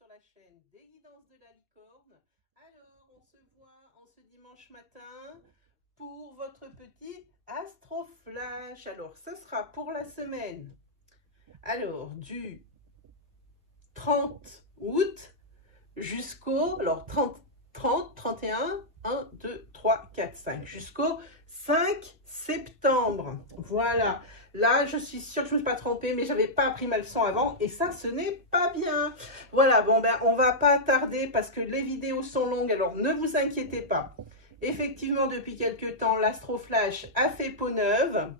sur la chaîne des guidances de la licorne. Alors, on se voit en ce dimanche matin pour votre petit Astro Flash. Alors, ce sera pour la semaine. Alors, du 30 août jusqu'au 30, 31, 1, 2, 3, 4, 5, jusqu'au 5 septembre. Voilà. Là, je suis sûre que je ne me suis pas trompée, mais je n'avais pas appris ma leçon avant. Et ça, ce n'est pas bien. Voilà, bon, ben, on ne va pas tarder parce que les vidéos sont longues. Alors, ne vous inquiétez pas. Effectivement, depuis quelques temps, l'Astro Flash a fait peau neuve.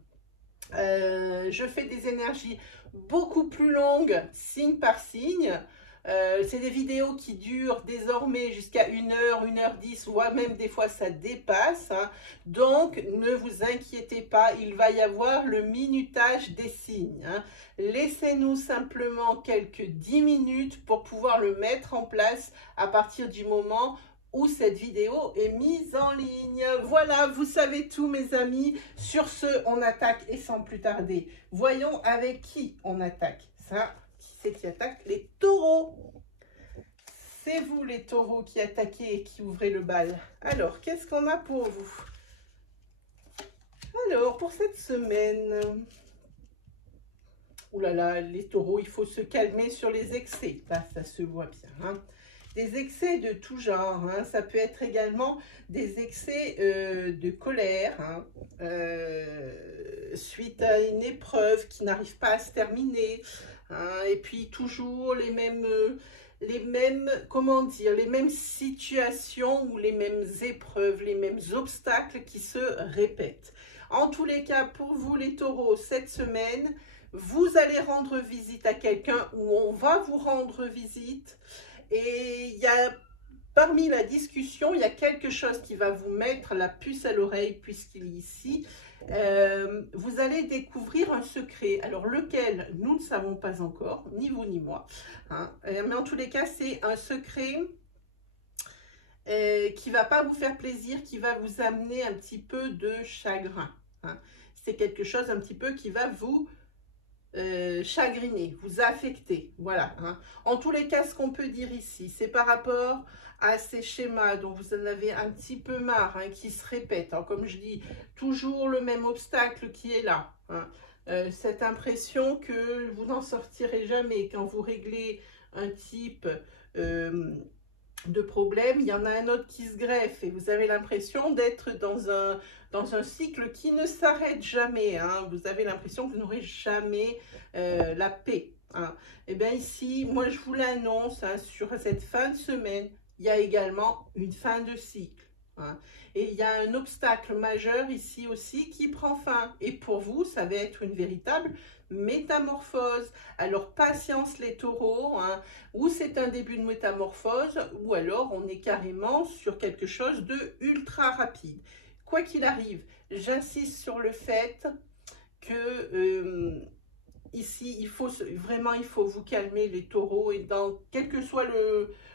Je fais des énergies beaucoup plus longues, signe par signe. C'est des vidéos qui durent désormais jusqu'à 1h, 1h10, voire même des fois ça dépasse. Hein. Donc, ne vous inquiétez pas, il va y avoir le minutage des signes. Hein. Laissez-nous simplement quelques 10 minutes pour pouvoir le mettre en place à partir du moment où cette vidéo est mise en ligne. Voilà, vous savez tout mes amis. Sur ce, on attaque et sans plus tarder, voyons avec qui on attaque. Ça, qui c'est qui attaque? Les taureaux. C'est vous les taureaux qui attaquez et qui ouvrez le bal. Alors, qu'est-ce qu'on a pour vous? Alors, pour cette semaine... Ouh là là, les taureaux, il faut se calmer sur les excès. Là, ça se voit bien. Hein. Des excès de tout genre, hein. Ça peut être également des excès de colère, hein. Suite à une épreuve qui n'arrive pas à se terminer, hein. Et puis toujours les mêmes, comment dire, les mêmes situations ou les mêmes épreuves, les mêmes obstacles qui se répètent. En tous les cas, pour vous les taureaux, cette semaine, vous allez rendre visite à quelqu'un ou on va vous rendre visite. Et il y a, parmi la discussion, il y a quelque chose qui va vous mettre la puce à l'oreille puisqu'il est ici. Vous allez découvrir un secret. Alors lequel, nous ne savons pas encore, ni vous ni moi. Hein. Mais en tous les cas, c'est un secret qui ne va pas vous faire plaisir, qui va vous amener un petit peu de chagrin. Hein. C'est quelque chose un petit peu qui va vous... chagriner, vous affecter, voilà. Hein. En tous les cas, ce qu'on peut dire ici, c'est par rapport à ces schémas dont vous en avez un petit peu marre, hein, qui se répètent. Hein. Comme je dis, toujours le même obstacle qui est là. Hein. Cette impression que vous n'en sortirez jamais quand vous réglez un type de problème, il y en a un autre qui se greffe et vous avez l'impression d'être dans un cycle qui ne s'arrête jamais. Hein. Vous avez l'impression que vous n'aurez jamais la paix. Hein. Et bien ici, moi je vous l'annonce, hein, sur cette fin de semaine, il y a également une fin de cycle. Hein. Et il y a un obstacle majeur ici aussi qui prend fin. Et pour vous, ça va être une véritable métamorphose. Alors patience les taureaux, hein, ou c'est un début de métamorphose, ou alors on est carrément sur quelque chose de ultra rapide. Quoi qu'il arrive, j'insiste sur le fait que ici, il faut vous calmer les taureaux, et dans quel que soit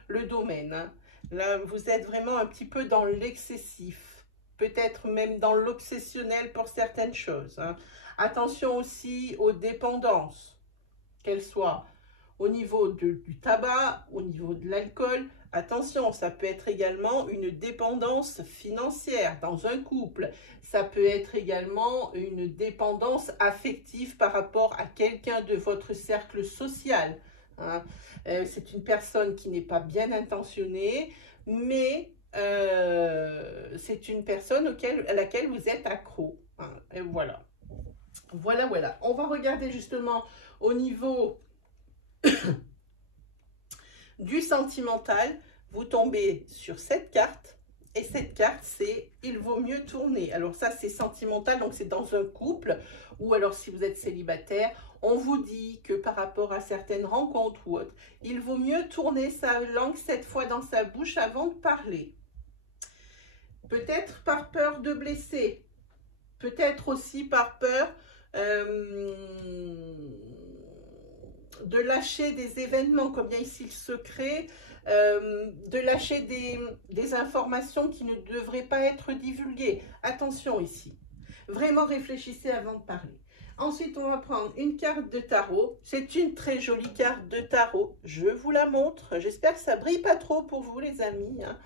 le domaine. Hein. Là, vous êtes vraiment un petit peu dans l'excessif, peut-être même dans l'obsessionnel pour certaines choses. Hein. Attention aussi aux dépendances, qu'elles soient au niveau du tabac, au niveau de l'alcool. Attention, ça peut être également une dépendance financière dans un couple. Ça peut être également une dépendance affective par rapport à quelqu'un de votre cercle social. Hein. C'est une personne qui n'est pas bien intentionnée, mais c'est une personne à laquelle vous êtes accro. Hein. Et voilà. Voilà, voilà. On va regarder justement au niveau du sentimental. Vous tombez sur cette carte. Et cette carte, c'est « Il vaut mieux tourner ». Alors ça, c'est sentimental, donc c'est dans un couple. Ou alors, si vous êtes célibataire, on vous dit que par rapport à certaines rencontres ou autres, il vaut mieux tourner sa langue cette fois dans sa bouche avant de parler. Peut-être par peur de blesser. Peut-être aussi par peur de lâcher des événements, comme il y a ici le secret, de lâcher des informations qui ne devraient pas être divulguées. Attention ici, vraiment réfléchissez avant de parler. Ensuite, on va prendre une carte de tarot. C'est une très jolie carte de tarot. Je vous la montre. J'espère que ça brille pas trop pour vous, les amis, hein.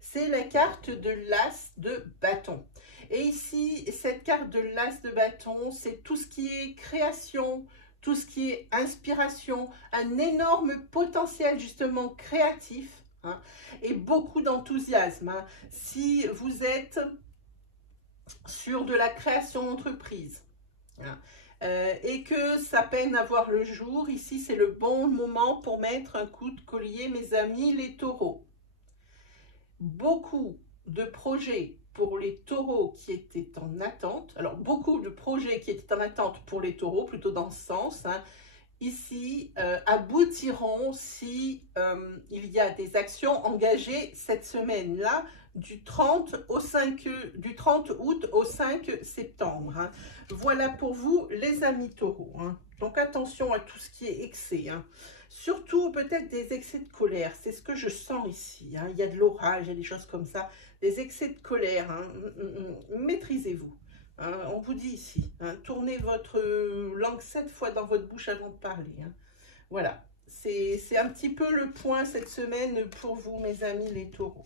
C'est la carte de l'As de bâton. Et ici, cette carte de l'As de bâton, c'est tout ce qui est création, tout ce qui est inspiration, un énorme potentiel justement créatif, hein, et beaucoup d'enthousiasme, hein. Si vous êtes sur de la création d'entreprise, hein, et que ça peine à voir le jour, ici c'est le bon moment pour mettre un coup de collier, mes amis les taureaux. Beaucoup de projets pour les taureaux qui étaient en attente, alors beaucoup de projets qui étaient en attente pour les taureaux, plutôt dans ce sens, hein, ici aboutiront si il y a des actions engagées cette semaine-là, du 30 août au 5 septembre. Hein. Voilà pour vous, les amis taureaux. Hein. Donc attention à tout ce qui est excès. Hein. Surtout peut-être des excès de colère, c'est ce que je sens ici. Hein. Il y a de l'orage, il y a des choses comme ça, des excès de colère. Hein. Maîtrisez-vous. Hein. On vous dit ici, hein, tournez votre langue 7 fois dans votre bouche avant de parler. Hein. Voilà, c'est un petit peu le point cette semaine pour vous, mes amis les taureaux.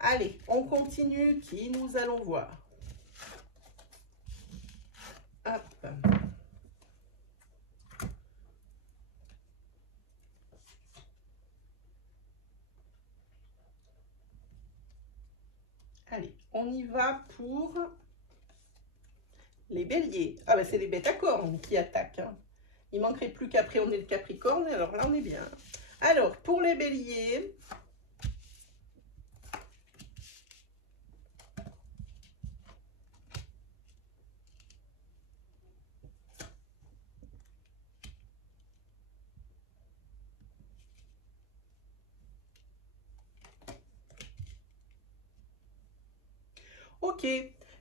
Allez, on continue, qui nous allons voir. Hop. Allez, on y va pour les béliers. Ah ben c'est les bêtes à cornes qui attaquent. Hein. Il manquerait plus qu'après on est le capricorne, alors là on est bien. Alors, pour les béliers, ok,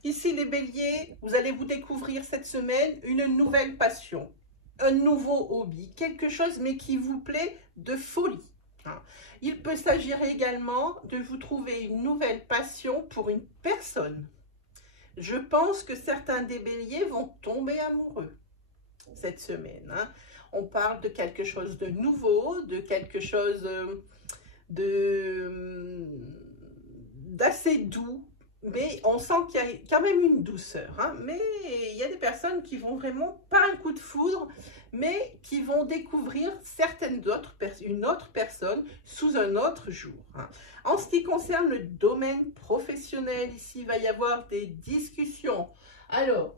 ici les béliers, vous allez vous découvrir cette semaine une nouvelle passion, un nouveau hobby, quelque chose mais qui vous plaît de folie. Hein. Il peut s'agir également de vous trouver une nouvelle passion pour une personne. Je pense que certains des béliers vont tomber amoureux cette semaine. Hein. On parle de quelque chose de nouveau, de quelque chose d'assez doux, mais on sent qu'il y a quand même une douceur. Hein. Mais il y a des personnes qui vont vraiment, pas un coup de foudre, mais qui vont découvrir une autre personne sous un autre jour. Hein. En ce qui concerne le domaine professionnel, ici, il va y avoir des discussions. Alors,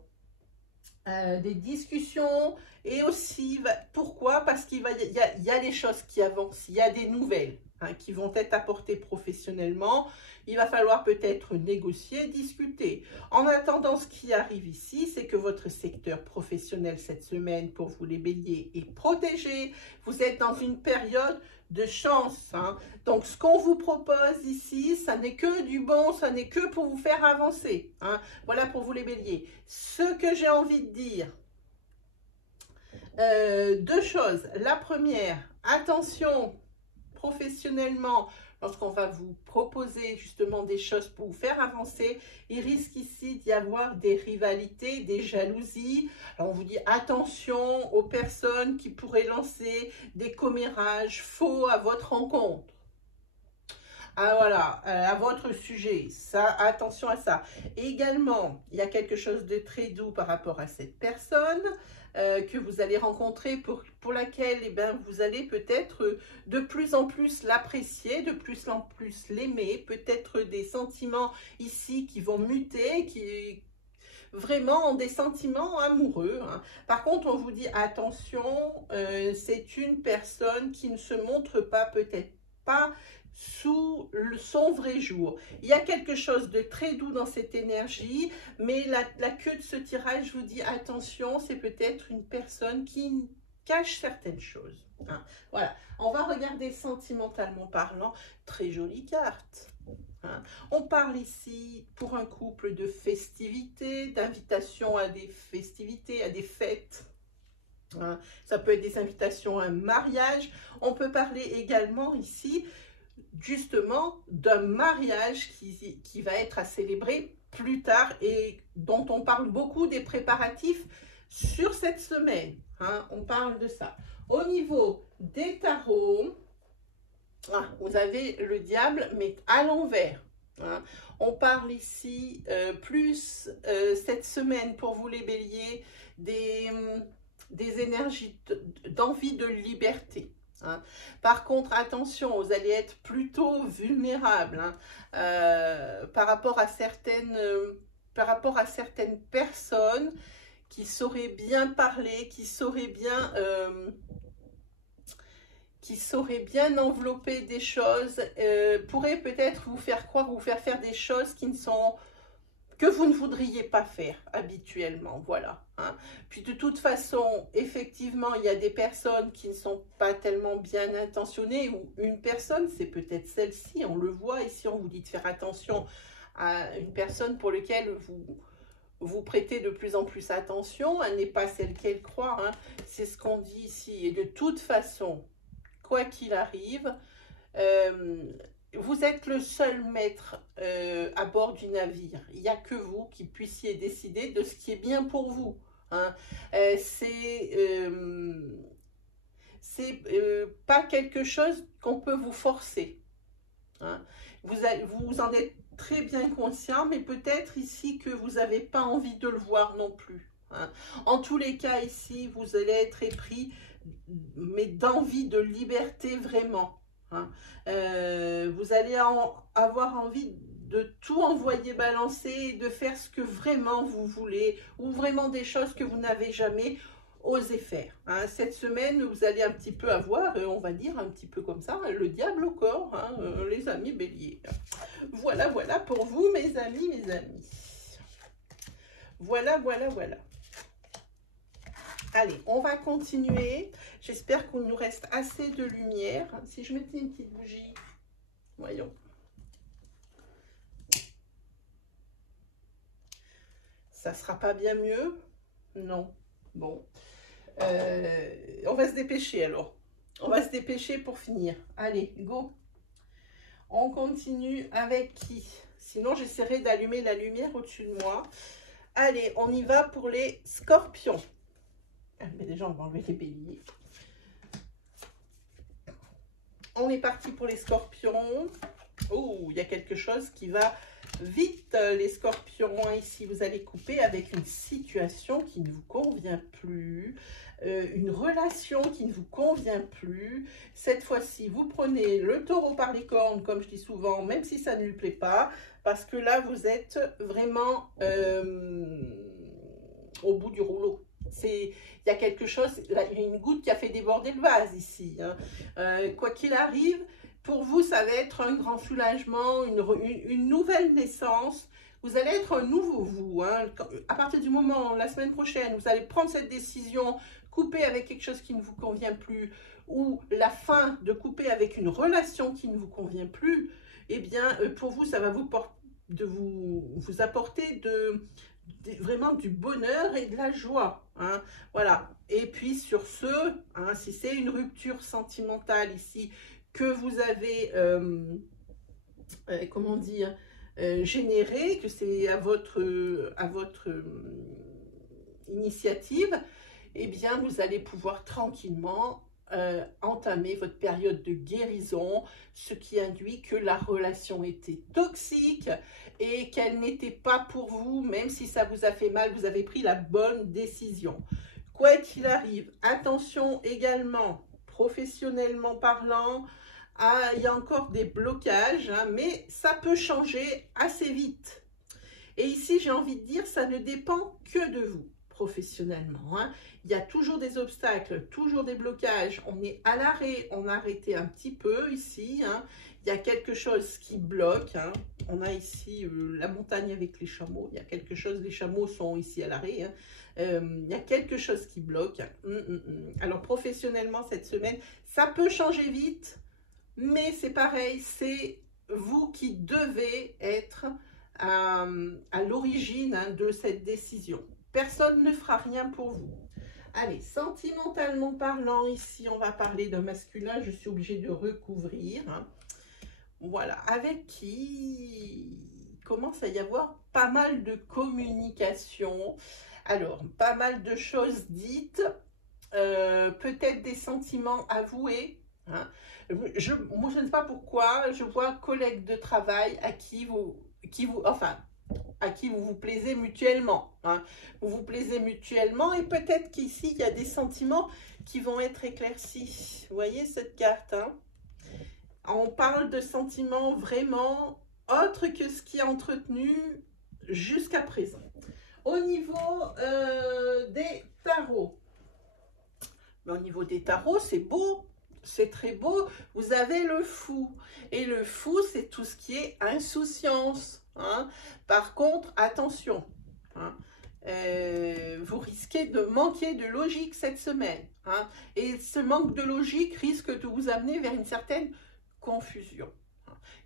des discussions et aussi, pourquoi? Parce qu'il y a les choses qui avancent, il y a des nouvelles. Hein, qui vont être apportées professionnellement, il va falloir peut-être négocier, discuter. En attendant, ce qui arrive ici, c'est que votre secteur professionnel cette semaine, pour vous les béliers, est protégé. Vous êtes dans une période de chance. Hein. Donc, ce qu'on vous propose ici, ça n'est que du bon, ça n'est que pour vous faire avancer. Hein. Voilà pour vous les béliers. Ce que j'ai envie de dire, deux choses. La première, attention, professionnellement, lorsqu'on va vous proposer justement des choses pour vous faire avancer, il risque ici d'y avoir des rivalités, des jalousies. Alors on vous dit attention aux personnes qui pourraient lancer des commérages faux à votre rencontre. Ah voilà, à votre sujet, ça, attention à ça. Et également, il y a quelque chose de très doux par rapport à cette personne que vous allez rencontrer, pour laquelle eh ben, vous allez peut-être de plus en plus l'apprécier, de plus en plus l'aimer, peut-être des sentiments ici qui vont muter, qui vraiment des sentiments amoureux. Hein. Par contre, on vous dit attention, c'est une personne qui ne se montre pas, peut-être pas sous son vrai jour. Il y a quelque chose de très doux dans cette énergie, mais la queue de ce tirage vous dit attention, c'est peut-être une personne qui cache certaines choses. Hein. Voilà, on va regarder sentimentalement parlant, très jolie carte. Hein. On parle ici pour un couple de festivités, d'invitation à des festivités, à des fêtes. Hein. Ça peut être des invitations à un mariage. On peut parler également ici justement d'un mariage qui va être à célébrer plus tard et dont on parle beaucoup des préparatifs sur cette semaine. Hein, on parle de ça. Au niveau des tarots, vous avez le diable, mais à l'envers. Hein. On parle ici plus cette semaine pour vous les béliers des énergies d'envie de liberté. Hein. Par contre, attention, vous allez être plutôt vulnérable hein, par rapport à certaines personnes qui sauraient bien parler, qui sauraient bien envelopper des choses, pourraient peut-être vous faire croire, vous faire des choses que vous ne voudriez pas faire habituellement, voilà. Hein. Puis de toute façon, effectivement, il y a des personnes qui ne sont pas tellement bien intentionnées, ou une personne, c'est peut-être celle-ci, on le voit ici, on vous dit de faire attention à une personne pour laquelle vous prêtez de plus en plus attention, elle n'est pas celle qu'elle croit, hein. C'est ce qu'on dit ici, et de toute façon, quoi qu'il arrive, vous êtes le seul maître à bord du navire. Il n'y a que vous qui puissiez décider de ce qui est bien pour vous. Hein. C'est pas quelque chose qu'on peut vous forcer. Hein. Vous en êtes très bien conscient, mais peut-être ici que vous n'avez pas envie de le voir non plus. Hein. En tous les cas, ici, vous allez être épris, mais d'envie de liberté vraiment. Hein. Vous allez avoir envie de tout envoyer balancer et de faire ce que vraiment vous voulez, ou vraiment des choses que vous n'avez jamais osé faire. Hein. Cette semaine, vous allez un petit peu avoir, on va dire un petit peu comme ça, le diable au corps, hein, les amis béliers. Voilà, voilà pour vous, mes amis, mes amis. Voilà, voilà, voilà. Allez, on va continuer. J'espère qu'il nous reste assez de lumière. Si je mettais une petite bougie, voyons. Ça sera pas bien mieux? Non. Bon. On va se dépêcher alors. On va se dépêcher pour finir. Allez, go. On continue avec qui? Sinon, j'essaierai d'allumer la lumière au-dessus de moi. Allez, on y va pour les scorpions. Mais déjà, on va enlever les béliers. On est parti pour les scorpions. Oh, il y a quelque chose qui va vite, les scorpions. Ici, vous allez couper avec une situation qui ne vous convient plus, une relation qui ne vous convient plus. Cette fois-ci, vous prenez le taureau par les cornes, comme je dis souvent, même si ça ne lui plaît pas, parce que là, vous êtes vraiment au bout du rouleau. Il y a quelque chose, là, il y a une goutte qui a fait déborder le vase ici. Hein. Quoi qu'il arrive, pour vous, ça va être un grand soulagement, une nouvelle naissance. Vous allez être un nouveau vous. Hein. À partir du moment, la semaine prochaine, vous allez prendre cette décision, couper avec quelque chose qui ne vous convient plus, ou la fin de couper avec une relation qui ne vous convient plus, eh bien, pour vous, ça va vous apporter vraiment du bonheur et de la joie. Hein. Voilà. Et puis sur ce, hein, si c'est une rupture sentimentale ici que vous avez, comment dire, générée, que c'est à votre initiative, eh bien vous allez pouvoir tranquillement entamer votre période de guérison, ce qui induit que la relation était toxique et qu'elle n'était pas pour vous, même si ça vous a fait mal, vous avez pris la bonne décision. Quoi qu'il arrive, attention également, professionnellement parlant, il y a encore des blocages, hein, mais ça peut changer assez vite. Et ici, j'ai envie de dire, ça ne dépend que de vous, professionnellement. Hein. Il y a toujours des obstacles, toujours des blocages. On est à l'arrêt, on a arrêté un petit peu ici. Hein. Il y a quelque chose qui bloque. Hein. On a ici la montagne avec les chameaux. Il y a quelque chose, les chameaux sont ici à l'arrêt. Hein. Il y a quelque chose qui bloque. Alors, professionnellement, cette semaine, ça peut changer vite. Mais c'est pareil, c'est vous qui devez être à l'origine hein, de cette décision. Personne ne fera rien pour vous. Allez, sentimentalement parlant, ici, on va parler d'un masculin. Je suis obligée de recouvrir. Hein. Voilà, avec qui il commence à y avoir pas mal de communication. Alors, pas mal de choses dites, peut-être des sentiments avoués. Hein. Moi, je ne sais pas pourquoi, je vois collègues de travail à qui vous vous plaisez mutuellement. Hein. Vous vous plaisez mutuellement et peut-être qu'ici, il y a des sentiments qui vont être éclaircis. Vous voyez cette carte, hein? On parle de sentiments vraiment autres que ce qui est entretenu jusqu'à présent. Au niveau des tarots, mais au niveau des tarots, c'est beau, c'est très beau. Vous avez le fou. Et le fou, c'est tout ce qui est insouciance. Hein. Par contre, attention, hein, vous risquez de manquer de logique cette semaine. Hein, et ce manque de logique risque de vous amener vers une certaine confusion.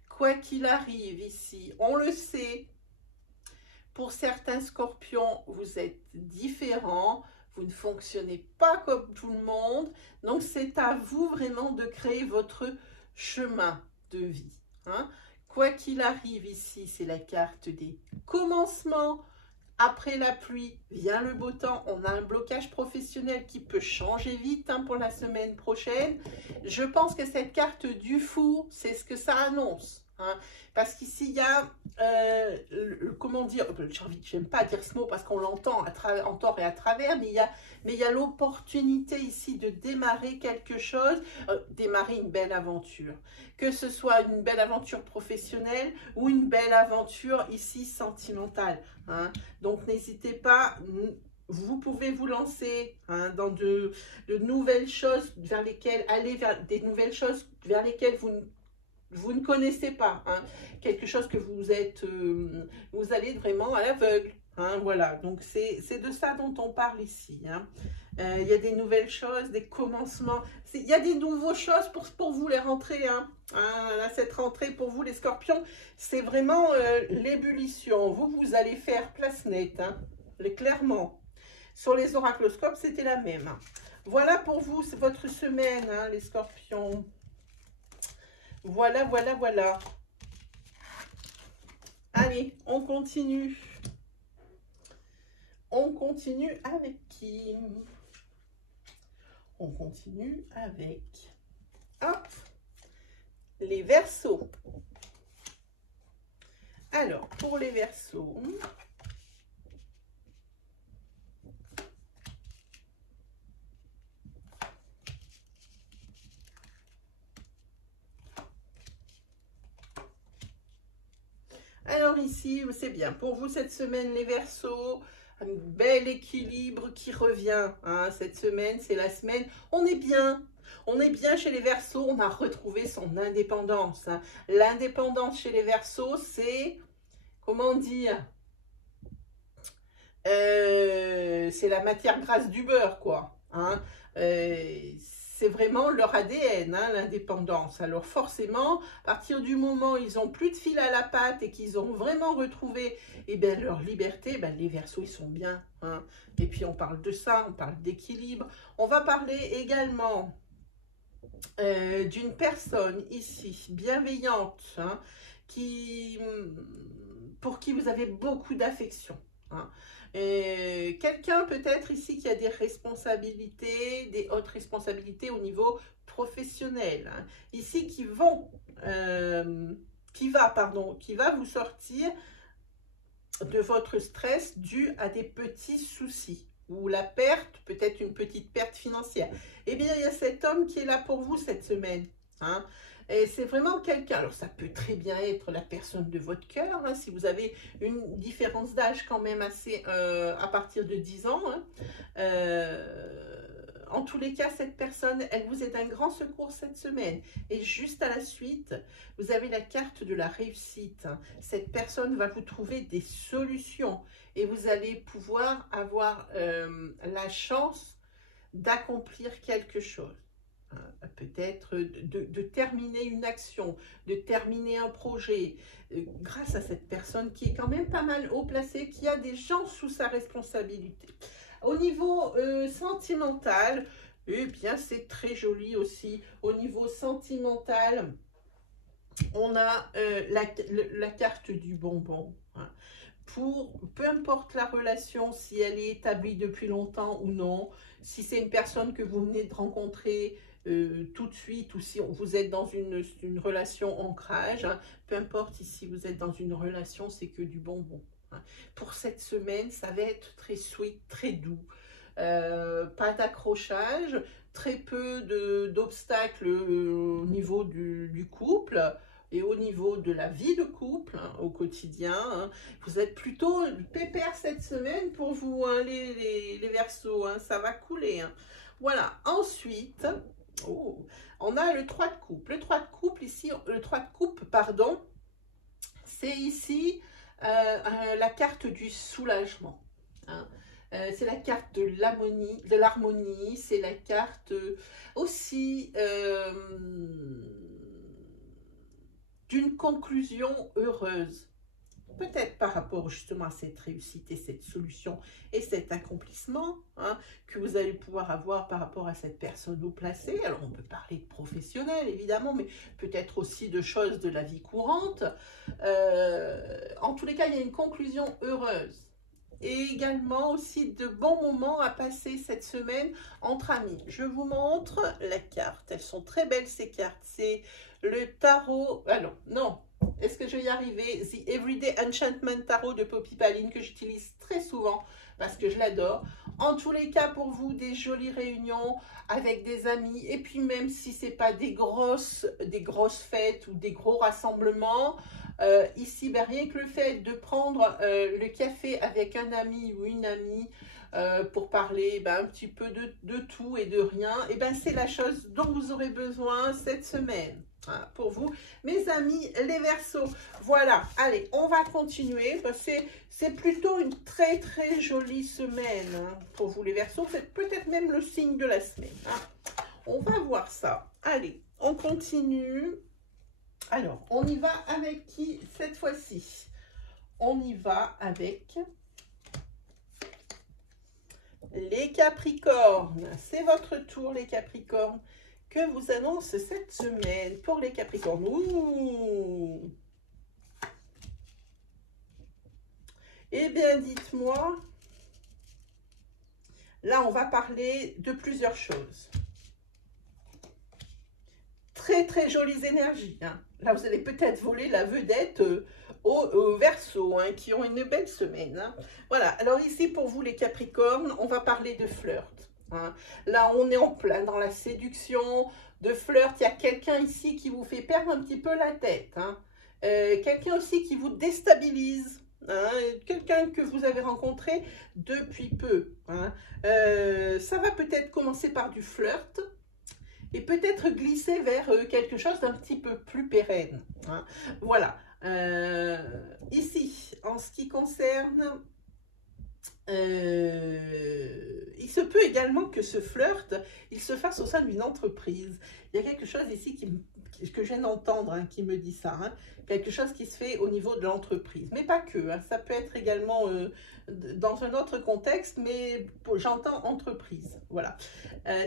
Quoi qu'il arrive ici, on le sait, pour certains scorpions, vous êtes différents, vous ne fonctionnez pas comme tout le monde, donc c'est à vous vraiment de créer votre chemin de vie. Hein. Quoi qu'il arrive ici, c'est la carte des commencements. Après la pluie vient le beau temps. On a un blocage professionnel qui peut changer vite hein, pour la semaine prochaine. Je pense que cette carte du fou, c'est ce que ça annonce. Hein, parce qu'ici, il y a, comment dire, j'aime pas dire ce mot parce qu'on l'entend en tort et à travers, mais il y a l'opportunité ici de démarrer quelque chose, démarrer une belle aventure. Que ce soit une belle aventure professionnelle ou une belle aventure ici sentimentale. Hein. Donc, n'hésitez pas, vous pouvez vous lancer hein, dans de nouvelles choses vers lesquelles, aller vers des nouvelles choses vers lesquelles vous ne connaissez pas, hein, quelque chose que vous allez vraiment à l'aveugle, hein, voilà, donc c'est de ça dont on parle ici, hein. Il y a des nouvelles choses, des commencements, il y a des nouvelles choses pour vous les rentrées, hein. Là, cette rentrée pour vous les scorpions, c'est vraiment l'ébullition, vous allez faire place nette, hein, clairement, sur les oracloscopes c'était la même, hein. Voilà pour vous, c'est votre semaine, hein, les scorpions. Voilà, voilà, voilà. Allez, on continue. On continue avec qui? On continue avec... Hop, les Verseaux. Alors, pour les Verseaux... Alors ici, c'est bien. Pour vous, cette semaine, les Verseaux, un bel équilibre qui revient. Hein. Cette semaine, c'est la semaine. On est bien. On est bien chez les Verseaux. On a retrouvé son indépendance. Hein. L'indépendance chez les Verseaux, c'est... Comment dire c'est la matière grasse du beurre, quoi. Hein. C'est vraiment leur ADN, hein, l'indépendance. Alors forcément, à partir du moment où ils n'ont plus de fil à la patte et qu'ils ont vraiment retrouvé eh bien, leur liberté, ben, les Verseaux, ils sont bien. Hein. Et puis on parle de ça, on parle d'équilibre. On va parler également d'une personne ici, bienveillante, hein, pour qui vous avez beaucoup d'affection. Hein. Quelqu'un peut-être ici qui a des responsabilités, des hautes responsabilités au niveau professionnel, hein, ici qui va vous sortir de votre stress dû à des petits soucis ou la perte, peut-être une petite perte financière. Eh bien, il y a cet homme qui est là pour vous cette semaine. Hein. Et c'est vraiment quelqu'un, alors ça peut très bien être la personne de votre cœur, hein, si vous avez une différence d'âge quand même assez, à partir de 10 ans. Hein. En tous les cas, cette personne, elle vous est d'un grand secours cette semaine. Et juste à la suite, vous avez la carte de la réussite. Hein. Cette personne va vous trouver des solutions et vous allez pouvoir avoir la chance d'accomplir quelque chose. Peut-être de terminer une action, de terminer un projet, grâce à cette personne qui est quand même pas mal haut placée, qui a des gens sous sa responsabilité. Au niveau sentimental, eh bien c'est très joli aussi. Au niveau sentimental, on a la carte du bonbon. Hein. peu importe la relation, si elle est établie depuis longtemps ou non, si c'est une personne que vous venez de rencontrer tout de suite, ou si vous êtes dans une relation ancrage, hein, peu importe ici vous êtes dans une relation, c'est que du bonbon. Hein. Pour cette semaine, ça va être très sweet, très doux. Pas d'accrochage, très peu d'obstacles au niveau du couple et au niveau de la vie de couple, hein, au quotidien. Hein. Vous êtes plutôt pépère cette semaine pour vous, hein, les Verseaux, hein, ça va couler. Hein. Voilà, ensuite, on a le 3 de coupe. Le 3 de coupe, ici, le 3 de coupe, pardon, c'est ici la carte du soulagement. Hein. C'est la carte de l'harmonie, c'est la carte aussi d'une conclusion heureuse. Peut-être par rapport justement à cette réussite et cette solution et cet accomplissement, hein, que vous allez pouvoir avoir par rapport à cette personne haut placée. Alors on peut parler de professionnel évidemment, mais peut-être aussi de choses de la vie courante. En tous les cas, il y a une conclusion heureuse. Et également aussi de bons moments à passer cette semaine entre amis. Je vous montre la carte. Elles sont très belles ces cartes. C'est le tarot. Alors, non. Est-ce que je vais y arriver? The Everyday Enchantment Tarot de Poppy Paline que j'utilise très souvent parce que je l'adore. En tous les cas, pour vous, des jolies réunions avec des amis. Et puis même si ce n'est pas des grosses fêtes ou des gros rassemblements, ici, ben, rien que le fait de prendre le café avec un ami ou une amie pour parler un petit peu de tout et de rien, et ben, c'est la chose dont vous aurez besoin cette semaine. Hein, pour vous, mes amis, les Verseaux. Voilà, allez, on va continuer. Ben, c'est plutôt une très très jolie semaine hein, pour vous, les Verseaux. C'est peut-être même le signe de la semaine. Hein. On va voir ça. Allez, on continue. Alors, on y va avec qui cette fois-ci? On y va avec les Capricornes. C'est votre tour, les Capricornes. Que vous annonce cette semaine pour les Capricornes? Ouh. Eh bien, dites-moi. Là, on va parler de plusieurs choses. Très, très jolies énergies. Hein. Là, vous allez peut-être voler la vedette aux Verseaux, hein, qui ont une belle semaine. Hein. Voilà. Alors ici, pour vous, les Capricornes, on va parler de flirt. Hein. Là, on est en plein dans la séduction, de flirt. Il y a quelqu'un ici qui vous fait perdre un petit peu la tête. Hein. Quelqu'un aussi qui vous déstabilise. Hein. Quelqu'un que vous avez rencontré depuis peu. Hein. Ça va peut-être commencer par du flirt et peut-être glisser vers quelque chose d'un petit peu plus pérenne. Hein. Voilà. Ici, en ce qui concerne... il se peut également que ce flirt, il se fasse au sein d'une entreprise. Il y a quelque chose ici que je viens d'entendre hein, qui me dit ça. Hein. Quelque chose qui se fait au niveau de l'entreprise. Mais pas que. Hein. Ça peut être également dans un autre contexte, mais j'entends entreprise. Voilà.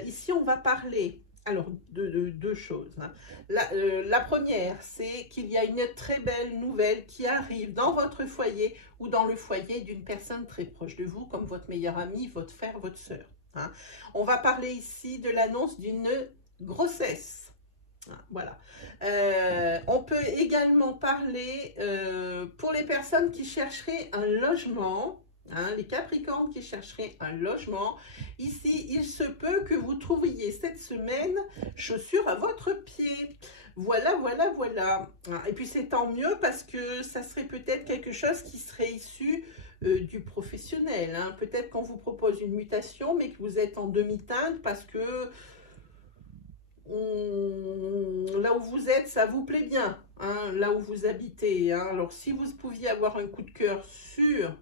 Ici, on va parler... Alors, de deux choses. Hein. La première, c'est qu'il y a une très belle nouvelle qui arrive dans votre foyer ou dans le foyer d'une personne très proche de vous, comme votre meilleur ami, votre frère, votre soeur. Hein. On va parler ici de l'annonce d'une grossesse. Hein, voilà. On peut également parler pour les personnes qui chercheraient un logement. Hein, les Capricornes qui chercheraient un logement, ici, il se peut que vous trouviez cette semaine chaussures à votre pied. Voilà, voilà, voilà. Et puis c'est tant mieux parce que ça serait peut-être quelque chose qui serait issu du professionnel. Hein. Peut-être qu'on vous propose une mutation, mais que vous êtes en demi-teinte parce que là où vous êtes, ça vous plaît bien. Hein, là où vous habitez. Hein. Alors si vous pouviez avoir un coup de cœur sur...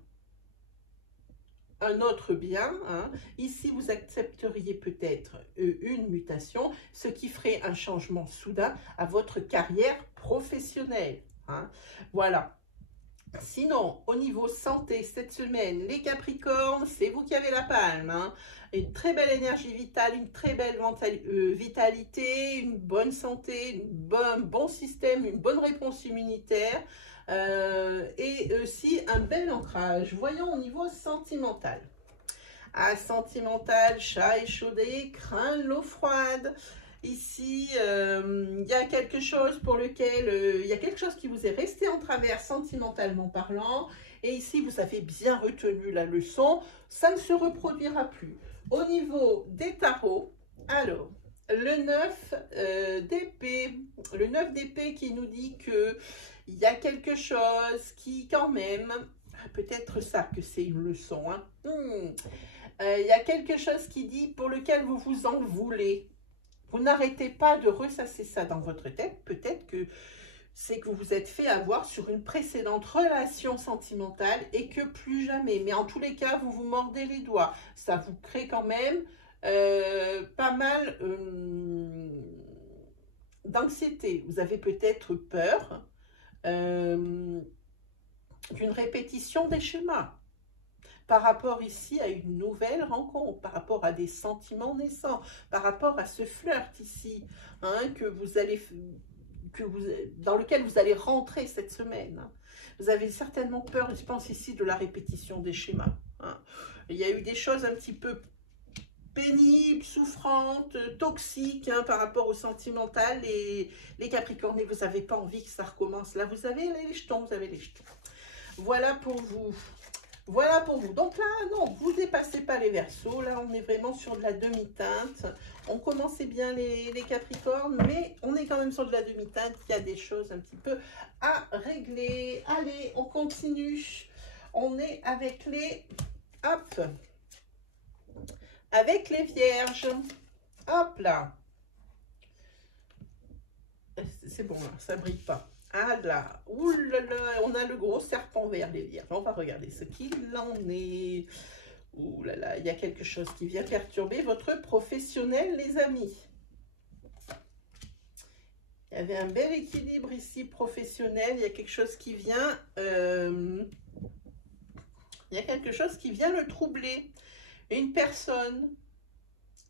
un autre bien, hein. Ici vous accepteriez peut-être une mutation, ce qui ferait un changement soudain à votre carrière professionnelle. Hein. Voilà. Sinon, au niveau santé, cette semaine, les Capricornes, c'est vous qui avez la palme. Hein. Une très belle énergie vitale, une très belle vitalité, une bonne santé, un bon système, une bonne réponse immunitaire. et aussi un bel ancrage. Voyons au niveau sentimental. Ah, sentimental, chat échaudé, craint l'eau froide. Ici, il y a quelque chose pour lequel, il y a quelque chose qui vous est resté en travers sentimentalement parlant. Et ici, vous avez bien retenu la leçon. Ça ne se reproduira plus. Au niveau des tarots, alors, le 9 d'épée. Le 9 d'épée qui nous dit que il y a quelque chose qui, quand même, peut-être ça que c'est une leçon. Hein. Il y a quelque chose qui dit pour lequel vous vous en voulez. Vous n'arrêtez pas de ressasser ça dans votre tête. Peut-être que c'est que vous vous êtes fait avoir sur une précédente relation sentimentale et que plus jamais. Mais en tous les cas, vous vous mordez les doigts. Ça vous crée quand même pas mal d'anxiété. Vous avez peut-être peur d'une répétition des schémas. Par rapport ici à une nouvelle rencontre, par rapport à des sentiments naissants, par rapport à ce flirt ici, hein, dans lequel vous allez rentrer cette semaine. Hein. Vous avez certainement peur, je pense ici, de la répétition des schémas. Hein. Il y a eu des choses un petit peu pénibles, souffrantes, toxiques hein, par rapport au sentimental. Et les Capricornes, vous n'avez pas envie que ça recommence. Là, vous avez les jetons, vous avez les jetons. Voilà pour vous. Voilà pour vous. Donc là, non, vous ne dépassez pas les Verseaux. Là, on est vraiment sur de la demi-teinte. On commençait bien les Capricornes, mais on est quand même sur de la demi-teinte. Il y a des choses un petit peu à régler. Allez, on continue. On est avec les... Hop. Avec les Vierges. Hop là. C'est bon, là, ça ne brille pas. Ah là, oulala, on a le gros serpent vert, les Vierges. On va regarder ce qu'il en est. Oulala, il y a quelque chose qui vient perturber votre professionnel, les amis. Il y avait un bel équilibre ici, professionnel. Il y a quelque chose qui vient... il y a quelque chose qui vient le troubler. Une personne...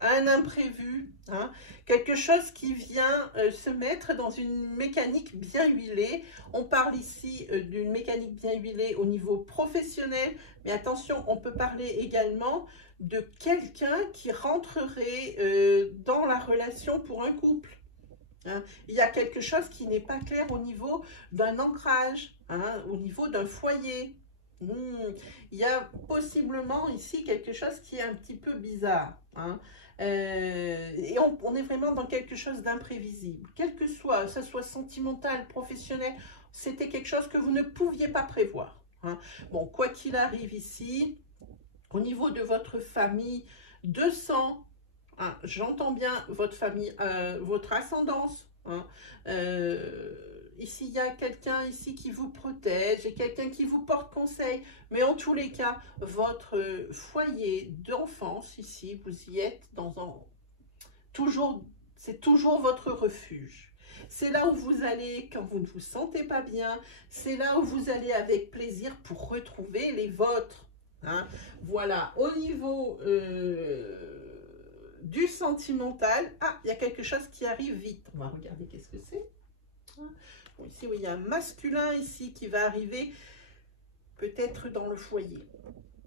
un imprévu, hein, quelque chose qui vient se mettre dans une mécanique bien huilée. On parle ici d'une mécanique bien huilée au niveau professionnel, mais attention, on peut parler également de quelqu'un qui rentrerait dans la relation pour un couple. Hein. Il y a quelque chose qui n'est pas clair au niveau d'un ancrage, hein, au niveau d'un foyer. Il y a possiblement ici quelque chose qui est un petit peu bizarre. Hein. Et on est vraiment dans quelque chose d'imprévisible. Quel que soit, ça soit sentimental, professionnel, c'était quelque chose que vous ne pouviez pas prévoir. Hein. Bon, quoi qu'il arrive ici, au niveau de votre famille, de sang, hein, j'entends bien votre famille, votre ascendance, hein, ici, il y a quelqu'un ici qui vous protège et quelqu'un qui vous porte conseil. Mais en tous les cas, votre foyer d'enfance, ici, vous y êtes c'est toujours votre refuge. C'est là où vous allez quand vous ne vous sentez pas bien. C'est là où vous allez avec plaisir pour retrouver les vôtres. Hein. Voilà, au niveau du sentimental, ah, il y a quelque chose qui arrive vite. On va regarder qu'est-ce que c'est. Bon, ici, oui, il y a un masculin ici qui va arriver peut-être dans le foyer.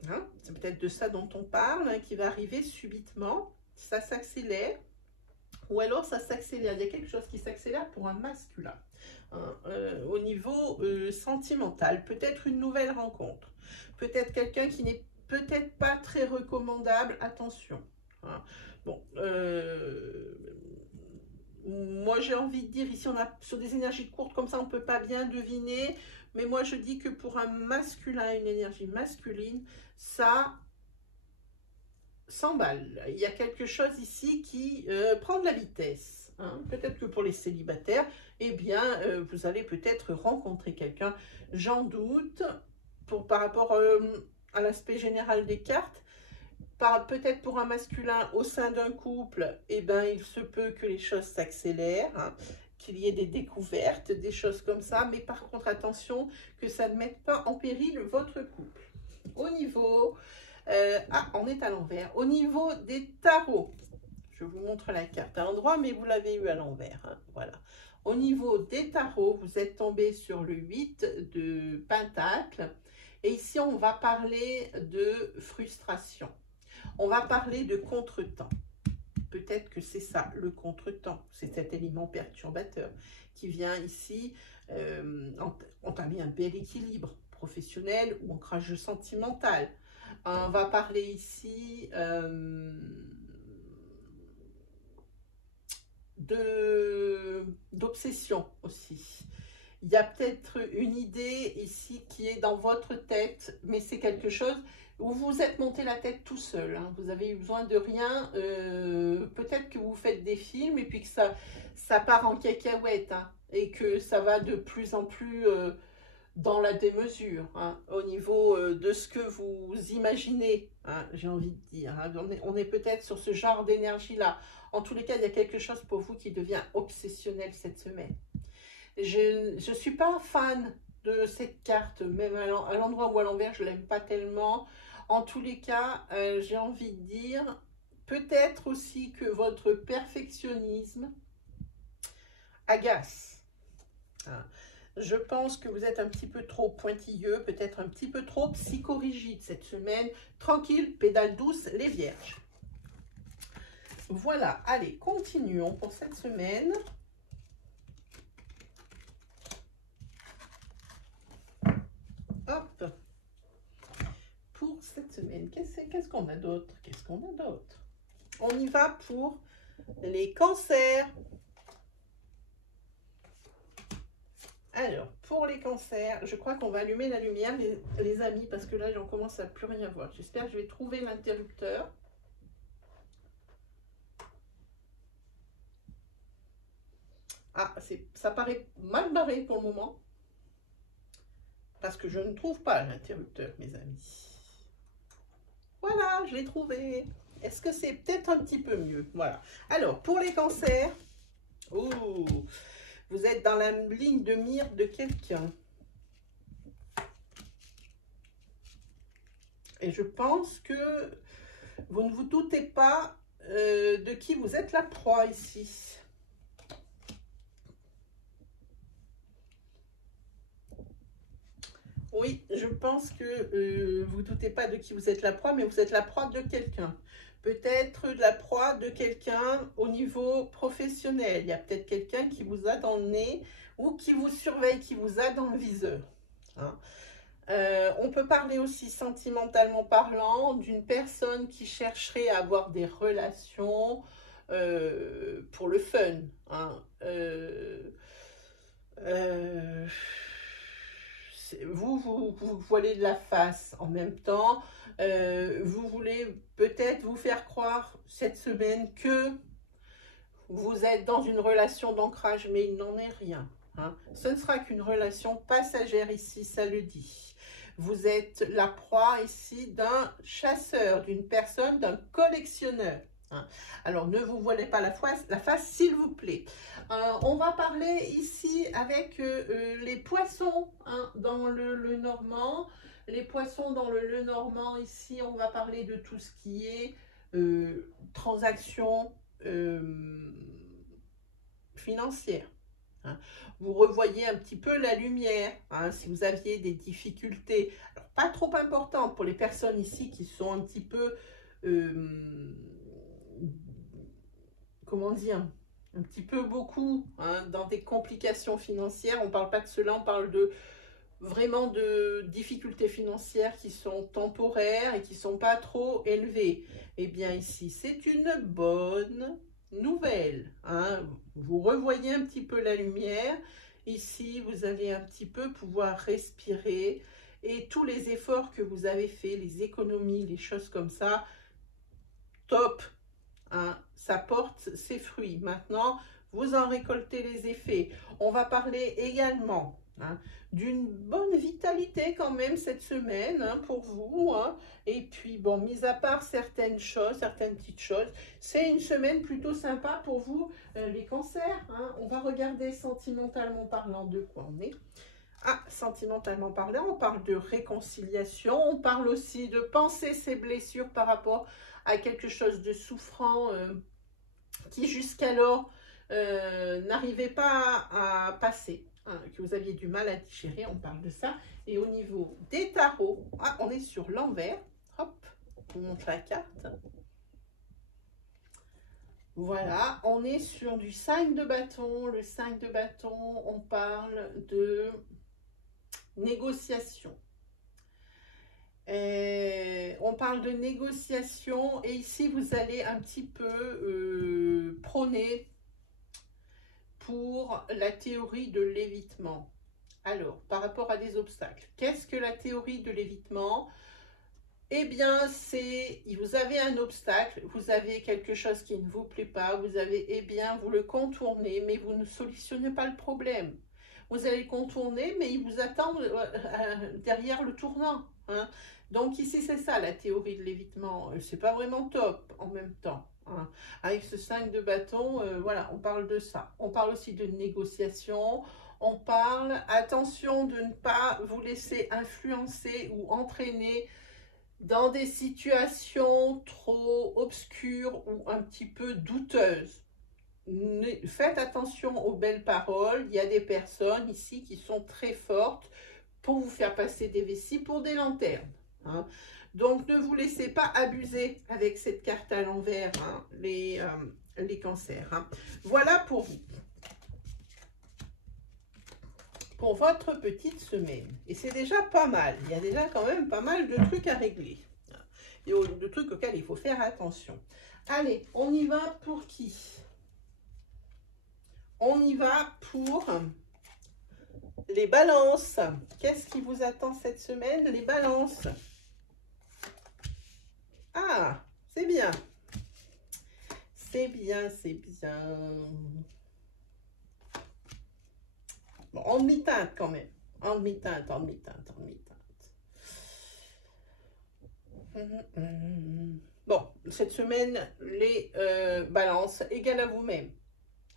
Hein? C'est peut-être de ça dont on parle, hein, qui va arriver subitement. Ça s'accélère. Ou alors ça s'accélère. Il y a quelque chose qui s'accélère pour un masculin. Hein? Au niveau sentimental, peut-être une nouvelle rencontre. Peut-être quelqu'un qui n'est peut-être pas très recommandable. Attention. Hein? Bon, moi, j'ai envie de dire, ici, on a sur des énergies courtes, comme ça, on ne peut pas bien deviner. Mais moi, je dis que pour un masculin, une énergie masculine, ça s'emballe. Il y a quelque chose ici qui prend de la vitesse. Hein. Peut-être que pour les célibataires, eh bien, vous allez peut-être rencontrer quelqu'un. J'en doute, par rapport à l'aspect général des cartes. Peut-être pour un masculin au sein d'un couple, eh ben, il se peut que les choses s'accélèrent, hein, qu'il y ait des découvertes, des choses comme ça. Mais par contre, attention que ça ne mette pas en péril votre couple. Au niveau... on est à l'envers. Au niveau des tarots, je vous montre la carte à l'endroit, mais vous l'avez eu à l'envers. Hein, voilà. Au niveau des tarots, vous êtes tombé sur le 8 de Pentacle. Et ici, on va parler de frustration. On va parler de contretemps. Peut-être que c'est ça, le contretemps. C'est cet élément perturbateur qui vient ici entamer un bel équilibre professionnel ou ancrage sentimental. On va parler ici d'obsession aussi. Il y a peut-être une idée ici qui est dans votre tête, mais c'est quelque chose où vous êtes monté la tête tout seul. Hein. Vous avez eu besoin de rien. Peut-être que vous faites des films et puis que ça part en cacahuète hein, et que ça va de plus en plus dans la démesure hein, au niveau de ce que vous imaginez, hein, j'ai envie de dire. Hein. On est peut-être sur ce genre d'énergie-là. En tous les cas, il y a quelque chose pour vous qui devient obsessionnel cette semaine. Je ne suis pas fan de cette carte, même à l'endroit ou à l'envers, je ne l'aime pas tellement. En tous les cas, j'ai envie de dire, peut-être aussi que votre perfectionnisme agace. Hein. Je pense que vous êtes un petit peu trop pointilleux, peut-être un petit peu trop psychorigide cette semaine. Tranquille, pédale douce, les vierges. Voilà, allez, continuons pour cette semaine. Hop. Pour cette semaine, qu'est-ce qu'on a d'autre? Qu'est-ce qu'on a d'autre? On y va pour les cancers. Alors, pour les cancers, je crois qu'on va allumer la lumière, les amis, parce que là, j'en commence à plus rien voir. J'espère que je vais trouver l'interrupteur. Ah, ça paraît mal barré pour le moment. Parce que je ne trouve pas l'interrupteur, mes amis. Voilà, je l'ai trouvé. Est-ce que c'est peut-être un petit peu mieux? Voilà. Alors, pour les cancers, oh, vous êtes dans la ligne de mire de quelqu'un. Et je pense que vous ne vous doutez pas de qui vous êtes la proie ici. Oui, je pense que vous ne doutez pas de qui vous êtes la proie, mais vous êtes la proie de quelqu'un. Peut-être la proie de quelqu'un au niveau professionnel. Il y a peut-être quelqu'un qui vous a dans le nez ou qui vous surveille, qui vous a dans le viseur. Hein. On peut parler aussi sentimentalement parlant d'une personne qui chercherait à avoir des relations pour le fun. Hein. Vous voilez de la face en même temps. Vous voulez peut-être vous faire croire cette semaine que vous êtes dans une relation d'ancrage, mais il n'en est rien. Hein. Ce ne sera qu'une relation passagère ici, ça le dit. Vous êtes la proie ici d'un chasseur, d'une personne, d'un collectionneur. Hein. Alors, ne vous voilez pas la face, s'il vous plaît. On va parler ici avec les poissons hein, dans le normand. Les poissons dans le normand, ici, on va parler de tout ce qui est transactions financières. Hein. Vous revoyez un petit peu la lumière, hein, si vous aviez des difficultés, alors, pas trop importantes pour les personnes ici qui sont un petit peu, comment dire, un petit peu beaucoup hein, dans des complications financières. On ne parle pas de cela, on parle de vraiment de difficultés financières qui sont temporaires et qui ne sont pas trop élevées. Eh bien ici, c'est une bonne nouvelle. Hein. Vous revoyez un petit peu la lumière. Ici, vous allez un petit peu pouvoir respirer et tous les efforts que vous avez faits, les économies, les choses comme ça, top. Hein, ça porte ses fruits. Maintenant, vous en récoltez les effets. On va parler également hein, d'une bonne vitalité quand même cette semaine hein, pour vous. Hein. Et puis, bon, mis à part certaines choses, certaines petites choses, c'est une semaine plutôt sympa pour vous, les cancers. Hein. On va regarder sentimentalement parlant de quoi on est. Ah, sentimentalement parlant, on parle de réconciliation, on parle aussi de penser ses blessures par rapport à quelque chose de souffrant qui jusqu'alors n'arrivaient pas à passer, hein, que vous aviez du mal à digérer, on parle de ça. Et au niveau des tarots, on est sur l'envers. Hop, je vous montre la carte. Voilà, on est sur du 5 de bâton. Le 5 de bâton, on parle de négociation. On parle de négociation et ici vous allez un petit peu prôner pour la théorie de l'évitement. Alors, par rapport à des obstacles, qu'est-ce que la théorie de l'évitement? Eh bien, c'est, vous avez un obstacle, vous avez quelque chose qui ne vous plaît pas, vous avez, eh bien, vous le contournez, mais vous ne solutionnez pas le problème. Vous allez le contourner, mais il vous attend derrière le tournant. Hein. Donc ici, c'est ça la théorie de l'évitement. C'est pas vraiment top en même temps. Hein. Avec ce 5 de bâton, voilà, on parle de ça. On parle aussi de négociation. On parle, attention de ne pas vous laisser influencer ou entraîner dans des situations trop obscures ou un petit peu douteuses. Faites attention aux belles paroles. Il y a des personnes ici qui sont très fortes pour vous faire passer des vessies pour des lanternes. Hein. Donc, ne vous laissez pas abuser avec cette carte à l'envers, hein, les cancers. Hein. Voilà pour vous. Pour votre petite semaine. Et c'est déjà pas mal. Il y a déjà quand même pas mal de trucs à régler. Et de trucs auxquels il faut faire attention. Allez, on y va pour qui? On y va pour les balances. Qu'est-ce qui vous attend cette semaine, les balances? Ah, c'est bien. C'est bien, c'est bien. Bon, en demi-teinte quand même. En demi-teinte, en demi-teinte, en demi-teinte. Bon, cette semaine, les balances égales à vous-même.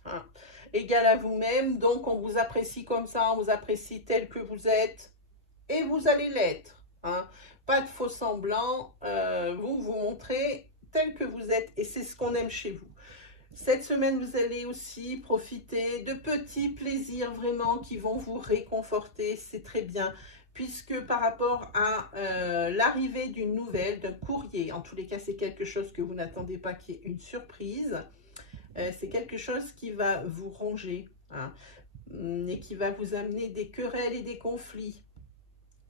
Hein. Égal à vous-même, donc on vous apprécie comme ça, on vous apprécie tel que vous êtes, et vous allez l'être. Hein. Pas de faux semblants, vous vous montrez tel que vous êtes, et c'est ce qu'on aime chez vous. Cette semaine, vous allez aussi profiter de petits plaisirs vraiment qui vont vous réconforter, c'est très bien, puisque par rapport à l'arrivée d'une nouvelle, d'un courrier, en tous les cas, c'est quelque chose que vous n'attendez pas, qui est une surprise, c'est quelque chose qui va vous ronger, hein, et qui va vous amener des querelles et des conflits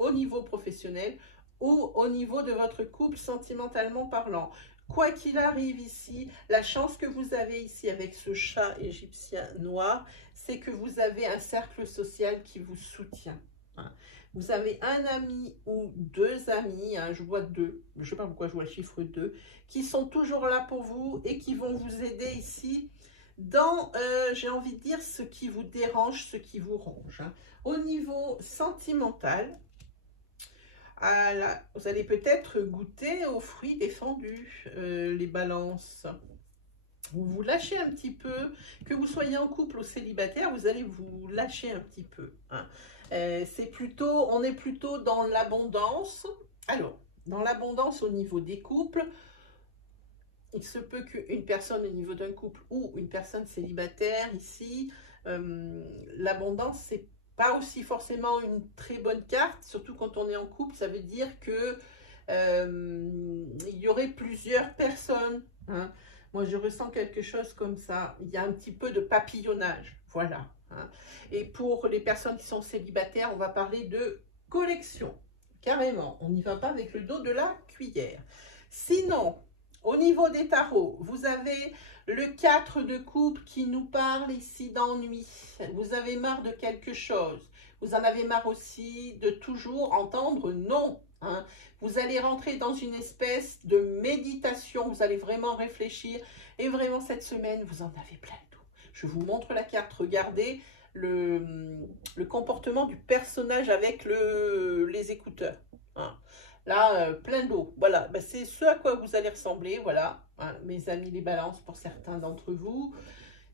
au niveau professionnel ou au niveau de votre couple sentimentalement parlant. Quoi qu'il arrive ici, la chance que vous avez ici avec ce chat égyptien noir, c'est que vous avez un cercle social qui vous soutient. Hein. Vous avez un ami ou deux amis, hein, je vois deux, je ne sais pas pourquoi je vois le chiffre 2, qui sont toujours là pour vous et qui vont vous aider ici dans, j'ai envie de dire, ce qui vous dérange, ce qui vous ronge. Hein. Au niveau sentimental, vous allez peut-être goûter aux fruits défendus, les balances. Vous vous lâchez un petit peu, que vous soyez en couple ou célibataire, vous allez vous lâcher un petit peu. Hein. On est plutôt dans l'abondance. Alors, dans l'abondance au niveau des couples, il se peut qu'une personne au niveau d'un couple ou une personne célibataire ici, l'abondance, c'est pas aussi forcément une très bonne carte, surtout quand on est en couple, ça veut dire que il y aurait plusieurs personnes. Hein. Moi, je ressens quelque chose comme ça. Il y a un petit peu de papillonnage, voilà. Hein. Et pour les personnes qui sont célibataires, on va parler de collection, carrément. On n'y va pas avec le dos de la cuillère. Sinon, au niveau des tarots, vous avez le 4 de coupe qui nous parle ici d'ennui. Vous avez marre de quelque chose. Vous en avez marre aussi de toujours entendre non. Hein. Vous allez rentrer dans une espèce de méditation. Vous allez vraiment réfléchir. Et vraiment, cette semaine, vous en avez plein le dos. Je vous montre la carte. Regardez le comportement du personnage avec les écouteurs. Hein. Là, plein d'eau. Voilà, ben, c'est ce à quoi vous allez ressembler. Voilà, hein, mes amis les balances pour certains d'entre vous.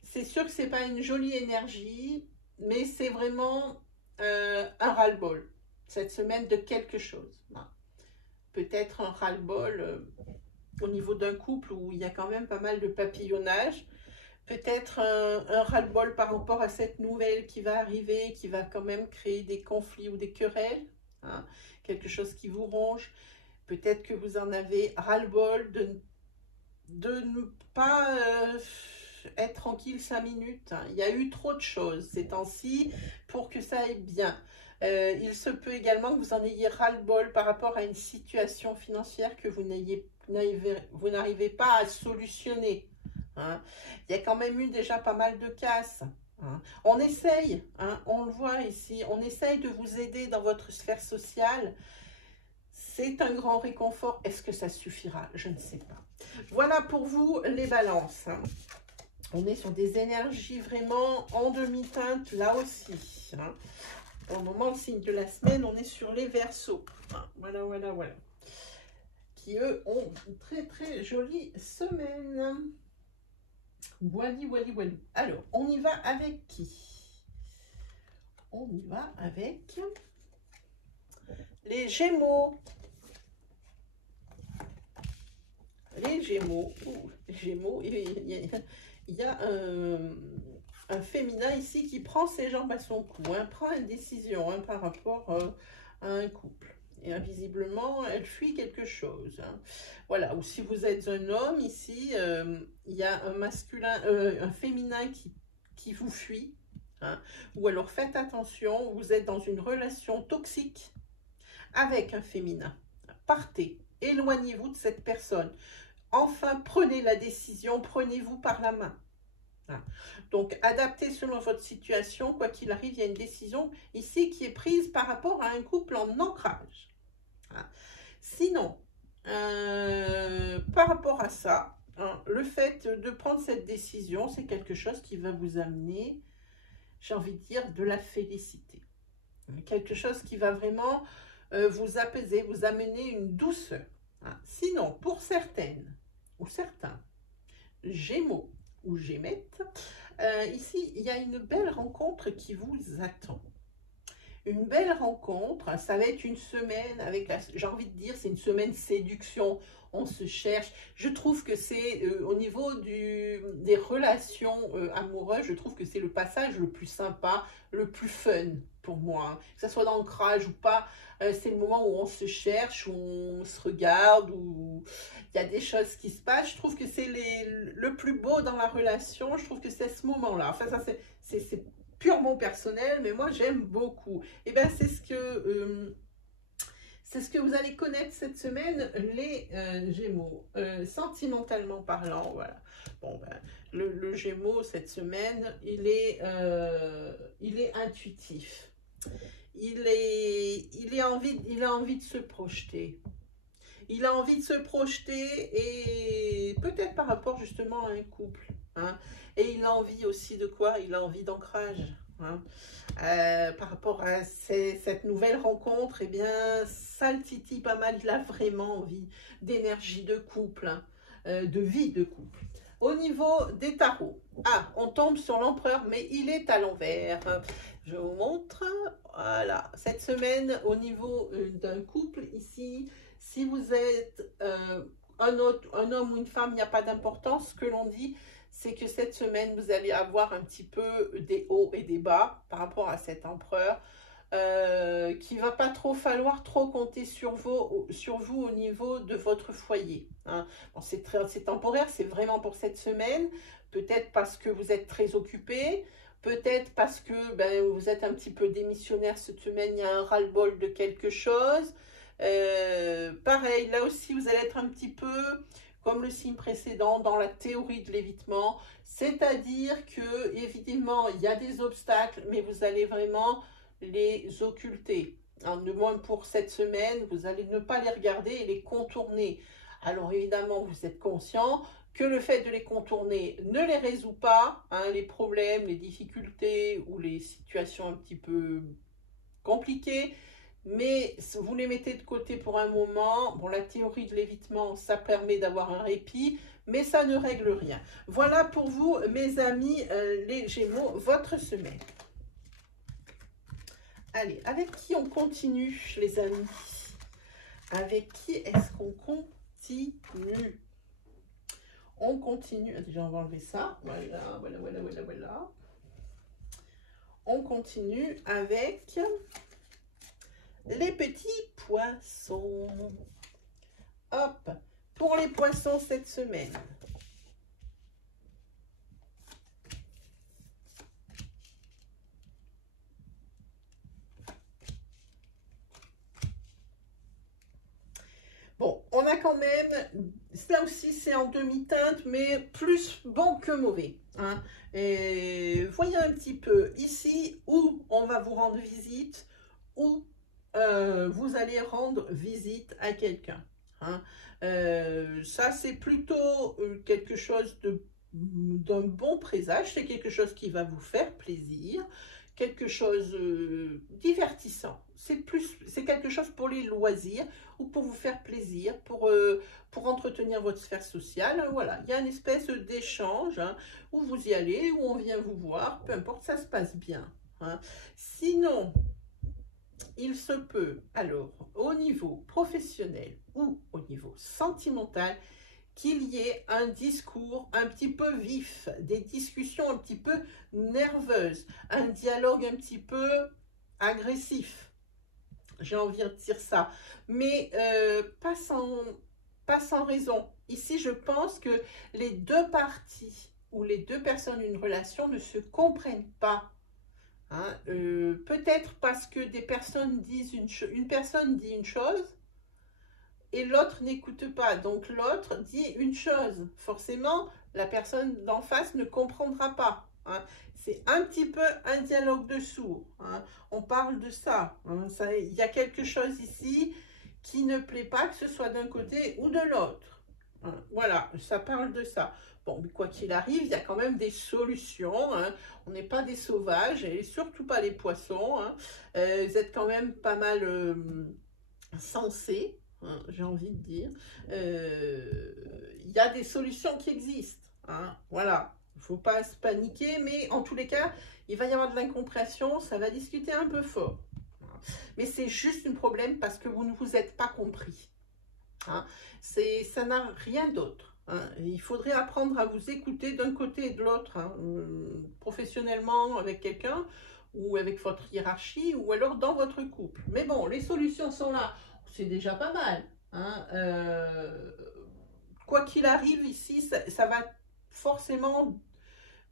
C'est sûr que ce n'est pas une jolie énergie, mais c'est vraiment un ras-le-bol cette semaine de quelque chose. Hein. Peut-être un ras-le-bol au niveau d'un couple où il y a quand même pas mal de papillonnage. peut-être un ras-le-bol par rapport à cette nouvelle qui va arriver, qui va quand même créer des conflits ou des querelles, hein, quelque chose qui vous ronge. Peut-être que vous en avez ras-le-bol de ne pas être tranquille 5 minutes. Hein. Il y a eu trop de choses ces temps-ci pour que ça aille bien. Il se peut également que vous en ayez ras-le-bol par rapport à une situation financière que vous n'arrivez pas à solutionner. Hein. Il y a quand même eu déjà pas mal de casses. Hein. On essaye, hein, on le voit ici, on essaye de vous aider dans votre sphère sociale. C'est un grand réconfort. Est-ce que ça suffira? Je ne sais pas. Voilà pour vous les balances. On est sur des énergies vraiment en demi-teinte là aussi. Hein. Au moment, le signe de la semaine, on est sur les Verseaux. Voilà, voilà, voilà. Qui, eux, ont une très, très jolie semaine. Wally, wally, wally. Alors, on y va avec qui? On y va avec les Gémeaux. Les Gémeaux. Les Gémeaux, il y a un féminin ici qui prend ses jambes à son cou, hein, prend une décision hein, par rapport à un couple. Et invisiblement, elle fuit quelque chose. Hein. Voilà, ou si vous êtes un homme ici, il y a un masculin, un féminin qui vous fuit. Hein. Ou alors faites attention, vous êtes dans une relation toxique avec un féminin. Partez, éloignez-vous de cette personne. Enfin, prenez la décision, prenez-vous par la main. Donc, adaptez selon votre situation. Quoi qu'il arrive, il y a une décision ici qui est prise par rapport à un couple en ancrage. Sinon, par rapport à ça, le fait de prendre cette décision, c'est quelque chose qui va vous amener, j'ai envie de dire, de la félicité. Quelque chose qui va vraiment vous apaiser, vous amener une douceur. Sinon, pour certaines ou certains, Gémeaux ou Gémettes, ici, il y a une belle rencontre qui vous attend. Une belle rencontre, ça va être une semaine avec, j'ai envie de dire, c'est une semaine séduction, on se cherche. Je trouve que c'est, au niveau des relations amoureuses, je trouve que c'est le passage le plus sympa, le plus fun pour moi. Hein. Que ce soit d'ancrage ou pas, c'est le moment où on se cherche, où on se regarde, où il y a des choses qui se passent. Je trouve que c'est le plus beau dans la relation, je trouve que c'est ce moment-là. Enfin, ça c'est purement personnel, mais moi j'aime beaucoup. Et bien c'est ce que vous allez connaître cette semaine, les Gémeaux, sentimentalement parlant, voilà. Bon ben, le Gémeaux cette semaine, il est intuitif. Il a envie de se projeter. Il a envie de se projeter et peut-être par rapport justement à un couple. Hein. Et il a envie aussi de quoi? Il a envie d'ancrage. Hein. Par rapport à cette nouvelle rencontre, eh bien, ça le titille pas mal. Il a vraiment envie d'énergie de couple, hein, de vie de couple. Au niveau des tarots, on tombe sur l'empereur, mais il est à l'envers. Je vous montre. Voilà. Cette semaine, au niveau d'un couple, ici, si vous êtes un homme ou une femme, il n'y a pas d'importance. Ce que l'on dit, c'est que cette semaine, vous allez avoir un petit peu des hauts et des bas par rapport à cet empereur, qui ne va pas trop falloir compter sur vous au niveau de votre foyer. Hein. Bon, c'est temporaire, c'est vraiment pour cette semaine, peut-être parce que vous êtes très occupé, peut-être parce que vous êtes un petit peu démissionnaire cette semaine, il y a un ras-le-bol de quelque chose. Pareil, là aussi, vous allez être un petit peu comme le signe précédent dans la théorie de l'évitement, c'est-à-dire que évidemment il y a des obstacles, mais vous allez vraiment les occulter. Du moins pour cette semaine, vous allez ne pas les regarder et les contourner. Alors évidemment, vous êtes conscient que le fait de les contourner ne les résout pas, hein, les problèmes, les difficultés ou les situations un petit peu compliquées, mais vous les mettez de côté pour un moment. Bon, la théorie de l'évitement, ça permet d'avoir un répit, mais ça ne règle rien. Voilà pour vous, mes amis, les Gémeaux, votre semaine. Allez, avec qui on continue, les amis? Avec qui est-ce qu'on continue? On continue. Déjà, on va enlever ça. Voilà, voilà, voilà, voilà, voilà. On continue avec les petits poissons. Hop, pour les poissons cette semaine. Bon, on a quand même, ça aussi c'est en demi-teinte, mais plus bon que mauvais. Hein. Et voyez un petit peu ici où on va vous rendre visite, où vous allez rendre visite à quelqu'un. Hein. Ça c'est plutôt quelque chose d'un bon présage, c'est quelque chose qui va vous faire plaisir, quelque chose divertissant. C'est quelque chose pour les loisirs ou pour vous faire plaisir, pour entretenir votre sphère sociale. Voilà, il y a une espèce d'échange hein, où vous y allez, où on vient vous voir, peu importe, ça se passe bien. Hein. Sinon, il se peut, alors, au niveau professionnel ou au niveau sentimental, qu'il y ait un discours un petit peu vif, des discussions un petit peu nerveuses, un dialogue un petit peu agressif. J'ai envie de dire ça, mais pas sans raison. Ici, je pense que les deux parties ou les deux personnes d'une relation ne se comprennent pas. Hein, peut-être parce que des personnes disent une personne dit une chose et l'autre n'écoute pas. Donc l'autre dit une chose. Forcément, la personne d'en face ne comprendra pas. Hein. C'est un petit peu un dialogue de sourds. Hein. On parle de ça. Hein. Il y a quelque chose ici qui ne plaît pas, que ce soit d'un côté ou de l'autre. Hein. Voilà, ça parle de ça. Bon, mais quoi qu'il arrive, il y a quand même des solutions. Hein. On n'est pas des sauvages et surtout pas les poissons. Hein. Vous êtes quand même pas mal sensés. Hein, j'ai envie de dire, il y a des solutions qui existent. Hein, voilà, il ne faut pas se paniquer, mais en tous les cas, il va y avoir de l'incompréhension, ça va discuter un peu fort. Mais c'est juste un problème parce que vous ne vous êtes pas compris. Hein, ça n'a rien d'autre. Hein, il faudrait apprendre à vous écouter d'un côté et de l'autre, hein, professionnellement avec quelqu'un ou avec votre hiérarchie ou alors dans votre couple. Mais bon, les solutions sont là. C'est déjà pas mal. Hein. Quoi qu'il arrive ici, ça va forcément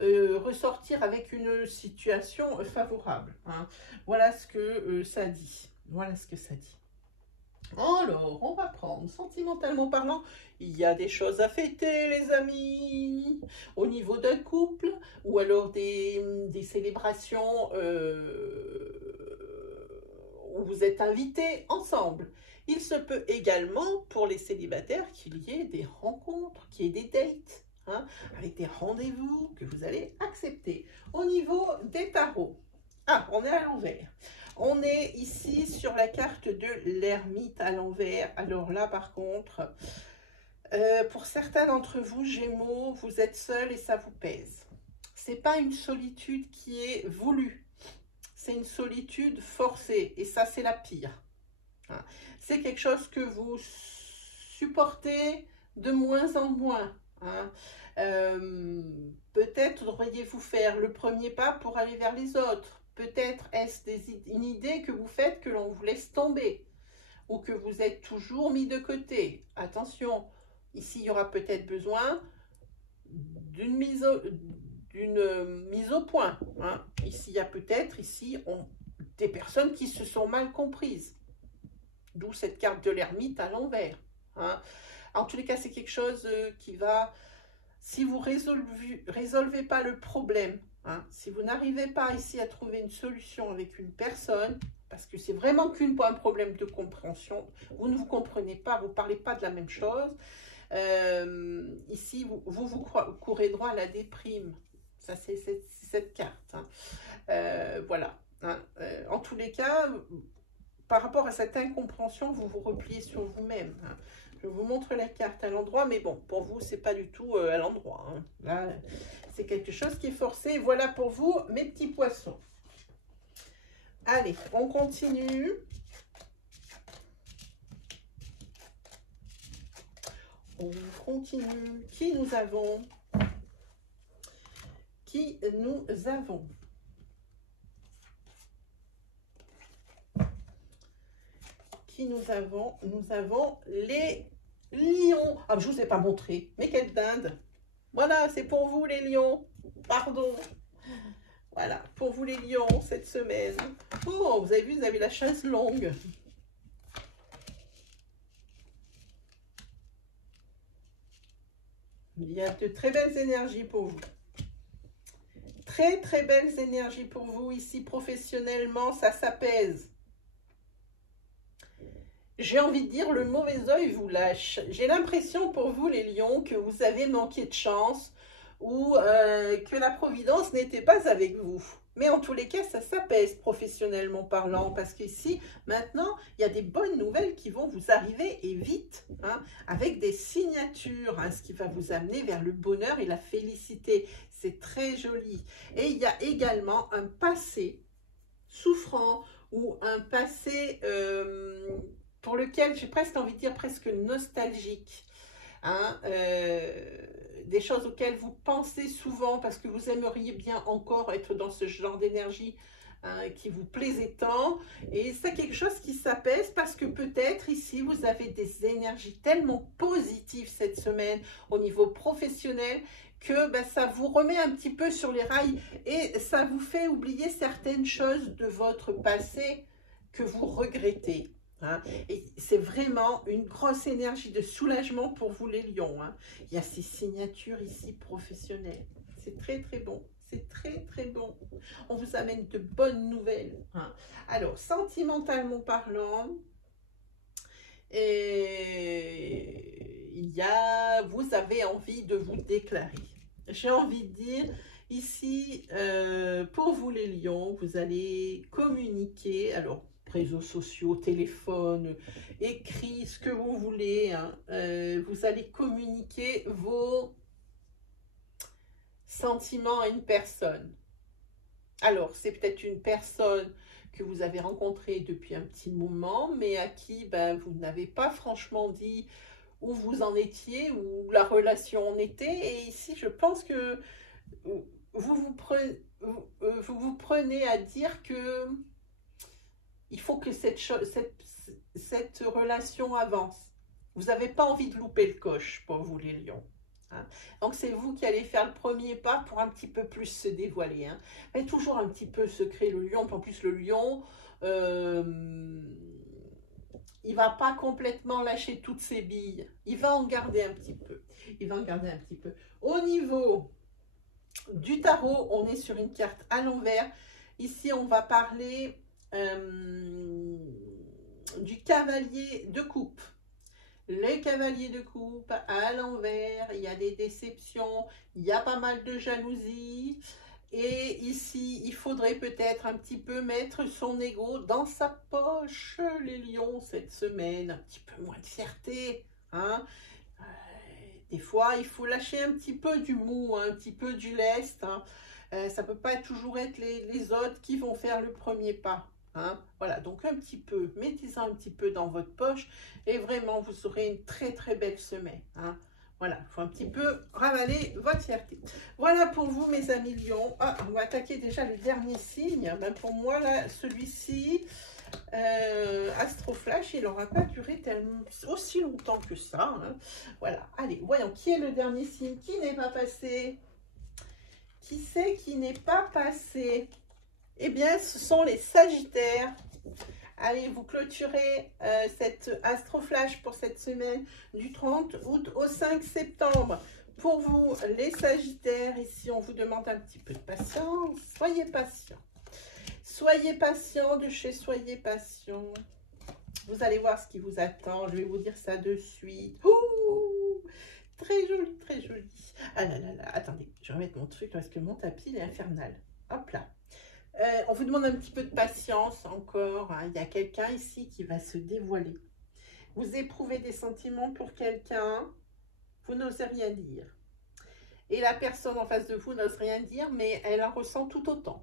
ressortir avec une situation favorable. Hein. Voilà ce que ça dit. Voilà ce que ça dit. Alors, on va prendre, sentimentalement parlant, il y a des choses à fêter, les amis, au niveau d'un couple, ou alors des célébrations où vous êtes invités ensemble. Il se peut également, pour les célibataires, qu'il y ait des rencontres, qu'il y ait des dates, hein, avec des rendez-vous que vous allez accepter. Au niveau des tarots, on est à l'envers. On est ici sur la carte de l'ermite à l'envers. Alors là, par contre, pour certains d'entre vous, Gémeaux, vous êtes seuls et ça vous pèse. C'est pas une solitude qui est voulue. C'est une solitude forcée. Et ça, c'est la pire. Hein. C'est quelque chose que vous supportez de moins en moins. Hein. Peut-être devriez-vous faire le premier pas pour aller vers les autres. Peut-être est-ce une idée que vous faites que l'on vous laisse tomber ou que vous êtes toujours mis de côté. Attention, ici, il y aura peut-être besoin d'une mise au point. Hein. Ici, il y a peut-être des personnes qui se sont mal comprises. D'où cette carte de l'ermite à l'envers. Hein. En tous les cas, c'est quelque chose qui va... Si vous ne résolvez pas le problème, hein, si vous n'arrivez pas ici à trouver une solution avec une personne, parce que c'est vraiment un problème de compréhension, vous ne vous comprenez pas, vous ne parlez pas de la même chose, ici, vous courez droit à la déprime. Ça, c'est cette carte. Hein. Voilà. Hein. En tous les cas, par rapport à cette incompréhension, vous vous repliez sur vous-même. Hein. Je vous montre la carte à l'endroit, mais bon, pour vous, c'est pas du tout à l'endroit. Hein. Là, c'est quelque chose qui est forcé. Voilà pour vous, mes petits poissons. Allez, on continue. On continue. Qui nous avons? Qui nous avons? Qui nous avons? Nous avons les lions. Ah, je ne vous ai pas montré. Mais quelle dinde! Voilà, c'est pour vous les lions. Pardon. Voilà, pour vous les lions cette semaine. Oh, vous avez vu, vous avez la chaise longue. Il y a de très belles énergies pour vous. Très, très belles énergies pour vous ici professionnellement. Ça s'apaise. J'ai envie de dire, le mauvais œil vous lâche. J'ai l'impression pour vous les lions que vous avez manqué de chance ou que la providence n'était pas avec vous. Mais en tous les cas, ça s'apaise professionnellement parlant parce qu'ici, maintenant, il y a des bonnes nouvelles qui vont vous arriver et vite, hein, avec des signatures, hein, ce qui va vous amener vers le bonheur et la félicité. C'est très joli. Et il y a également un passé souffrant ou un passé pour lequel j'ai presque envie de dire presque nostalgique. Hein, des choses auxquelles vous pensez souvent parce que vous aimeriez bien encore être dans ce genre d'énergie, hein, qui vous plaisait tant, et c'est quelque chose qui s'apaise parce que peut-être ici vous avez des énergies tellement positives cette semaine au niveau professionnel que ben, ça vous remet un petit peu sur les rails et ça vous fait oublier certaines choses de votre passé que vous regrettez. Hein. Et c'est vraiment une grosse énergie de soulagement pour vous les lions. Hein. Il y a ces signatures ici professionnelles. C'est très très bon. C'est très très bon. On vous amène de bonnes nouvelles. Hein. Alors, sentimentalement parlant, vous avez envie de vous déclarer. J'ai envie de dire, ici, pour vous les lions, vous allez communiquer. Alors, réseaux sociaux, téléphone, écrit, ce que vous voulez. Hein. Vous allez communiquer vos sentiments à une personne. Alors, c'est peut-être une personne que vous avez rencontrée depuis un petit moment, mais à qui ben, vous n'avez pas franchement dit où vous en étiez, où la relation en était. Et ici, je pense que vous vous prenez à dire que il faut que cette relation avance. Vous n'avez pas envie de louper le coche pour vous les lions. Hein. Donc c'est vous qui allez faire le premier pas pour un petit peu plus se dévoiler. Hein. Mais toujours un petit peu secret le lion. En plus le lion, il va pas complètement lâcher toutes ses billes. Il va en garder un petit peu. Il va en garder un petit peu. Au niveau du tarot, on est sur une carte à l'envers. Ici, on va parler du cavalier de coupe. Le cavalier de coupe à l'envers, il y a des déceptions, il y a pas mal de jalousie. Et ici, il faudrait peut-être un petit peu mettre son ego dans sa poche, les lions, cette semaine. Un petit peu moins de fierté. Hein. Des fois, il faut lâcher un petit peu du mou, hein, un petit peu du lest. Hein. Ça ne peut pas toujours être les autres qui vont faire le premier pas. Hein. Voilà, donc un petit peu, mettez-en un petit peu dans votre poche et vraiment, vous aurez une très très belle semaine. Hein. Voilà, il faut un petit peu ravaler votre fierté. Voilà pour vous, mes amis lions. Ah, on va attaquer déjà le dernier signe. Ben pour moi, là, celui-ci, Astroflash, il n'aura pas duré tellement, aussi longtemps que ça. Hein. Voilà, allez, voyons, qui est le dernier signe qui n'est pas passé? Qui c'est qui n'est pas passé? Eh bien, ce sont les Sagittaires. Allez, vous clôturez cette Astroflash pour cette semaine du 30 août au 5 septembre. Pour vous, les Sagittaires, ici, on vous demande un petit peu de patience. Soyez patients. Soyez patients de chez Soyez patients. Vous allez voir ce qui vous attend. Je vais vous dire ça de suite. Ouh, très joli, très joli. Ah là là là, attendez, je vais remettre mon truc parce que mon tapis il est infernal. Hop là. On vous demande un petit peu de patience encore. Hein. Il y a quelqu'un ici qui va se dévoiler. Vous éprouvez des sentiments pour quelqu'un. Vous n'osez rien dire. Et la personne en face de vous n'ose rien dire, mais elle en ressent tout autant.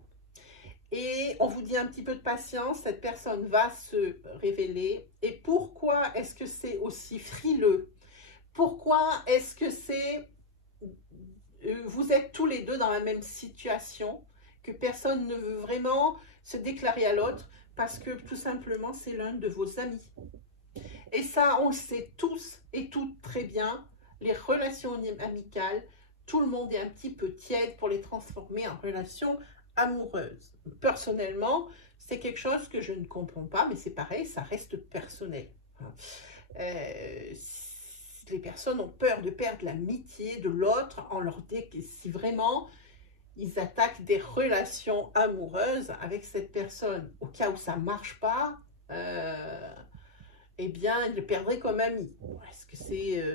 Et on vous dit un petit peu de patience. Cette personne va se révéler. Et pourquoi est-ce que c'est aussi frileux? Pourquoi est-ce que c'est... vous êtes tous les deux dans la même situation, que personne ne veut vraiment se déclarer à l'autre, parce que tout simplement, c'est l'un de vos amis. Et ça, on le sait tous et toutes très bien, les relations amicales, tout le monde est un petit peu tiède pour les transformer en relations amoureuses. Personnellement, c'est quelque chose que je ne comprends pas, mais c'est pareil, ça reste personnel. Les personnes ont peur de perdre l'amitié de l'autre en leur disant que si vraiment ils attaquent des relations amoureuses avec cette personne, au cas où ça ne marche pas, eh bien, ils le perdraient comme ami. Est-ce que c'est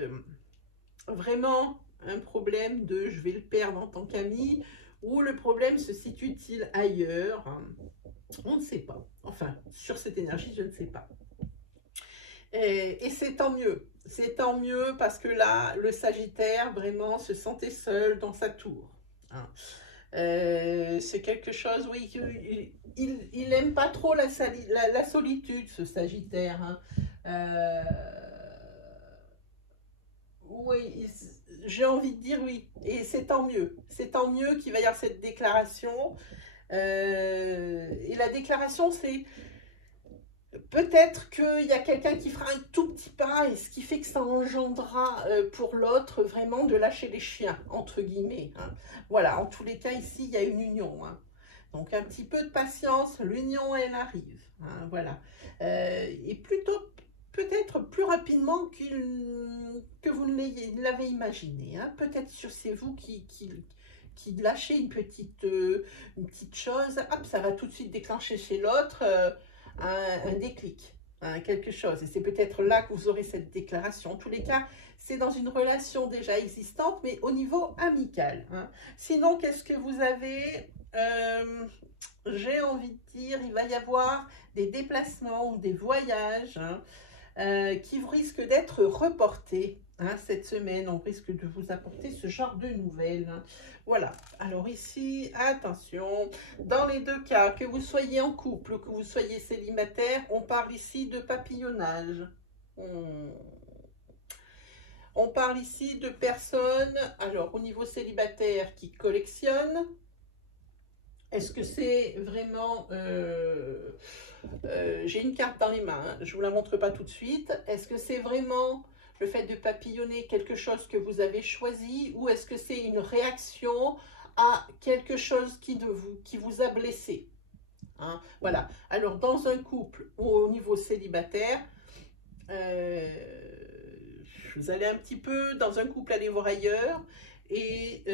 vraiment un problème de je vais le perdre en tant qu'ami, ou le problème se situe-t-il ailleurs? On ne sait pas. Enfin, sur cette énergie, je ne sais pas. Et c'est tant mieux. C'est tant mieux parce que là, le Sagittaire vraiment se sentait seul dans sa tour. Hein. C'est quelque chose, oui, il n'aime pas trop la solitude, ce Sagittaire. Hein. Oui, j'ai envie de dire oui. Et c'est tant mieux. C'est tant mieux qu'il va y avoir cette déclaration. Et la déclaration, c'est... Peut-être qu'il y a quelqu'un qui fera un tout petit pas, et ce qui fait que ça engendrera pour l'autre vraiment de lâcher les chiens, entre guillemets. Hein. Voilà, en tous les cas, ici, il y a une union. Hein. Donc, un petit peu de patience, l'union, elle arrive. Hein, voilà. Et plutôt, peut-être plus rapidement que vous ne l'avez imaginé. Hein. Peut-être c'est vous qui lâchez une petite chose, hop, ça va tout de suite déclencher chez l'autre un déclic, hein, quelque chose. Et c'est peut-être là que vous aurez cette déclaration. En tous les cas, c'est dans une relation déjà existante, mais au niveau amical. Hein. Sinon, qu'est-ce que vous avez? J'ai envie de dire, il va y avoir des déplacements ou des voyages qui risquent d'être reportés. Hein, cette semaine, on risque de vous apporter ce genre de nouvelles. Hein. Voilà. Alors ici, attention, dans les deux cas, que vous soyez en couple, que vous soyez célibataire, on parle ici de papillonnage. On parle ici de personnes, alors au niveau célibataire, qui collectionnent. Est-ce que c'est vraiment... j'ai une carte dans les mains, hein, je ne vous la montre pas tout de suite. Est-ce que c'est vraiment le fait de papillonner quelque chose que vous avez choisi, ou est-ce que c'est une réaction à quelque chose qui vous a blessé? Hein, voilà. Alors, dans un couple ou au niveau célibataire, vous allez un petit peu, dans un couple, aller voir ailleurs, et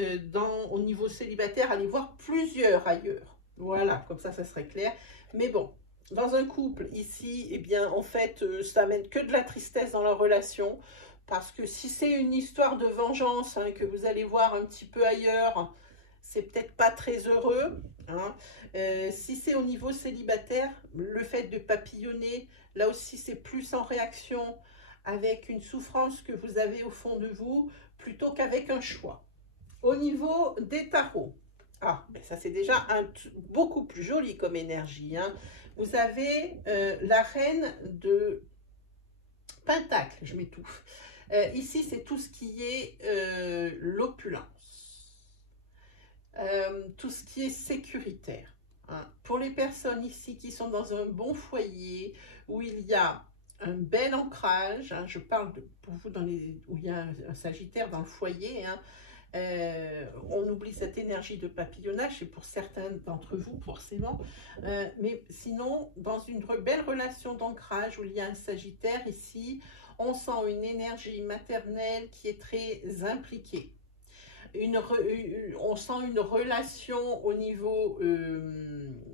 au niveau célibataire, aller voir plusieurs ailleurs. Voilà, comme ça serait clair. Mais bon, dans un couple, ici, eh bien, en fait, ça amène que de la tristesse dans la relation, parce que si c'est une histoire de vengeance, hein, que vous allez voir un petit peu ailleurs, c'est peut-être pas très heureux. Hein. Si c'est au niveau célibataire, le fait de papillonner, là aussi, c'est plus en réaction avec une souffrance que vous avez au fond de vous, plutôt qu'avec un choix. Au niveau des tarots, ben ça c'est déjà beaucoup plus joli comme énergie. Hein. Vous avez la reine de Pentacle, je m'étouffe. Ici, c'est tout ce qui est l'opulence, tout ce qui est sécuritaire. Hein. Pour les personnes ici qui sont dans un bon foyer, où il y a un bel ancrage, hein, je parle pour vous où il y a un Sagittaire dans le foyer, hein, on oublie cette énergie de papillonnage, c'est pour certains d'entre vous forcément, mais sinon dans une belle relation d'ancrage où il y a un Sagittaire ici, on sent une énergie maternelle qui est très impliquée. On sent une relation au niveau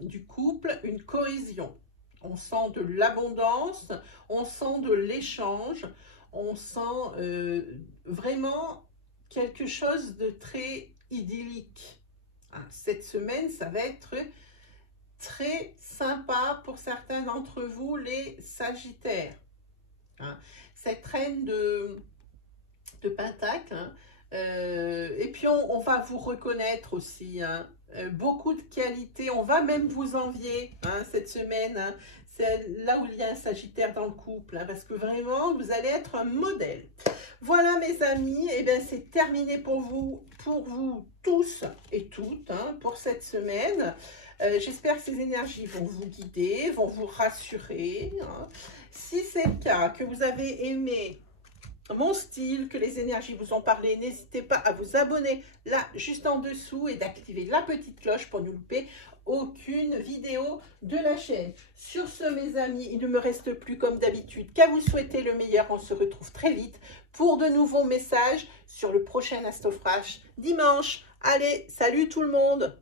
du couple, une cohésion. On sent de l'abondance, on sent de l'échange, on sent vraiment quelque chose de très idyllique. Cette semaine, ça va être très sympa pour certains d'entre vous, les Sagittaires. Cette reine de Pentacle, hein, et puis on va vous reconnaître aussi, hein, beaucoup de qualités, on va même vous envier hein, cette semaine, hein, c'est là où il y a un Sagittaire dans le couple, hein, parce que vraiment, vous allez être un modèle. Voilà mes amis, et bien c'est terminé pour vous tous et toutes, hein, pour cette semaine. J'espère que ces énergies vont vous guider, vont vous rassurer. Hein. Si c'est le cas, que vous avez aimé mon style, que les énergies vous ont parlé, n'hésitez pas à vous abonner là, juste en dessous, et d'activer la petite cloche pour ne louper aucune vidéo de la chaîne. Sur ce, mes amis, il ne me reste plus comme d'habitude qu'à vous souhaiter le meilleur. On se retrouve très vite pour de nouveaux messages sur le prochain Astro Flash dimanche. Allez, salut tout le monde!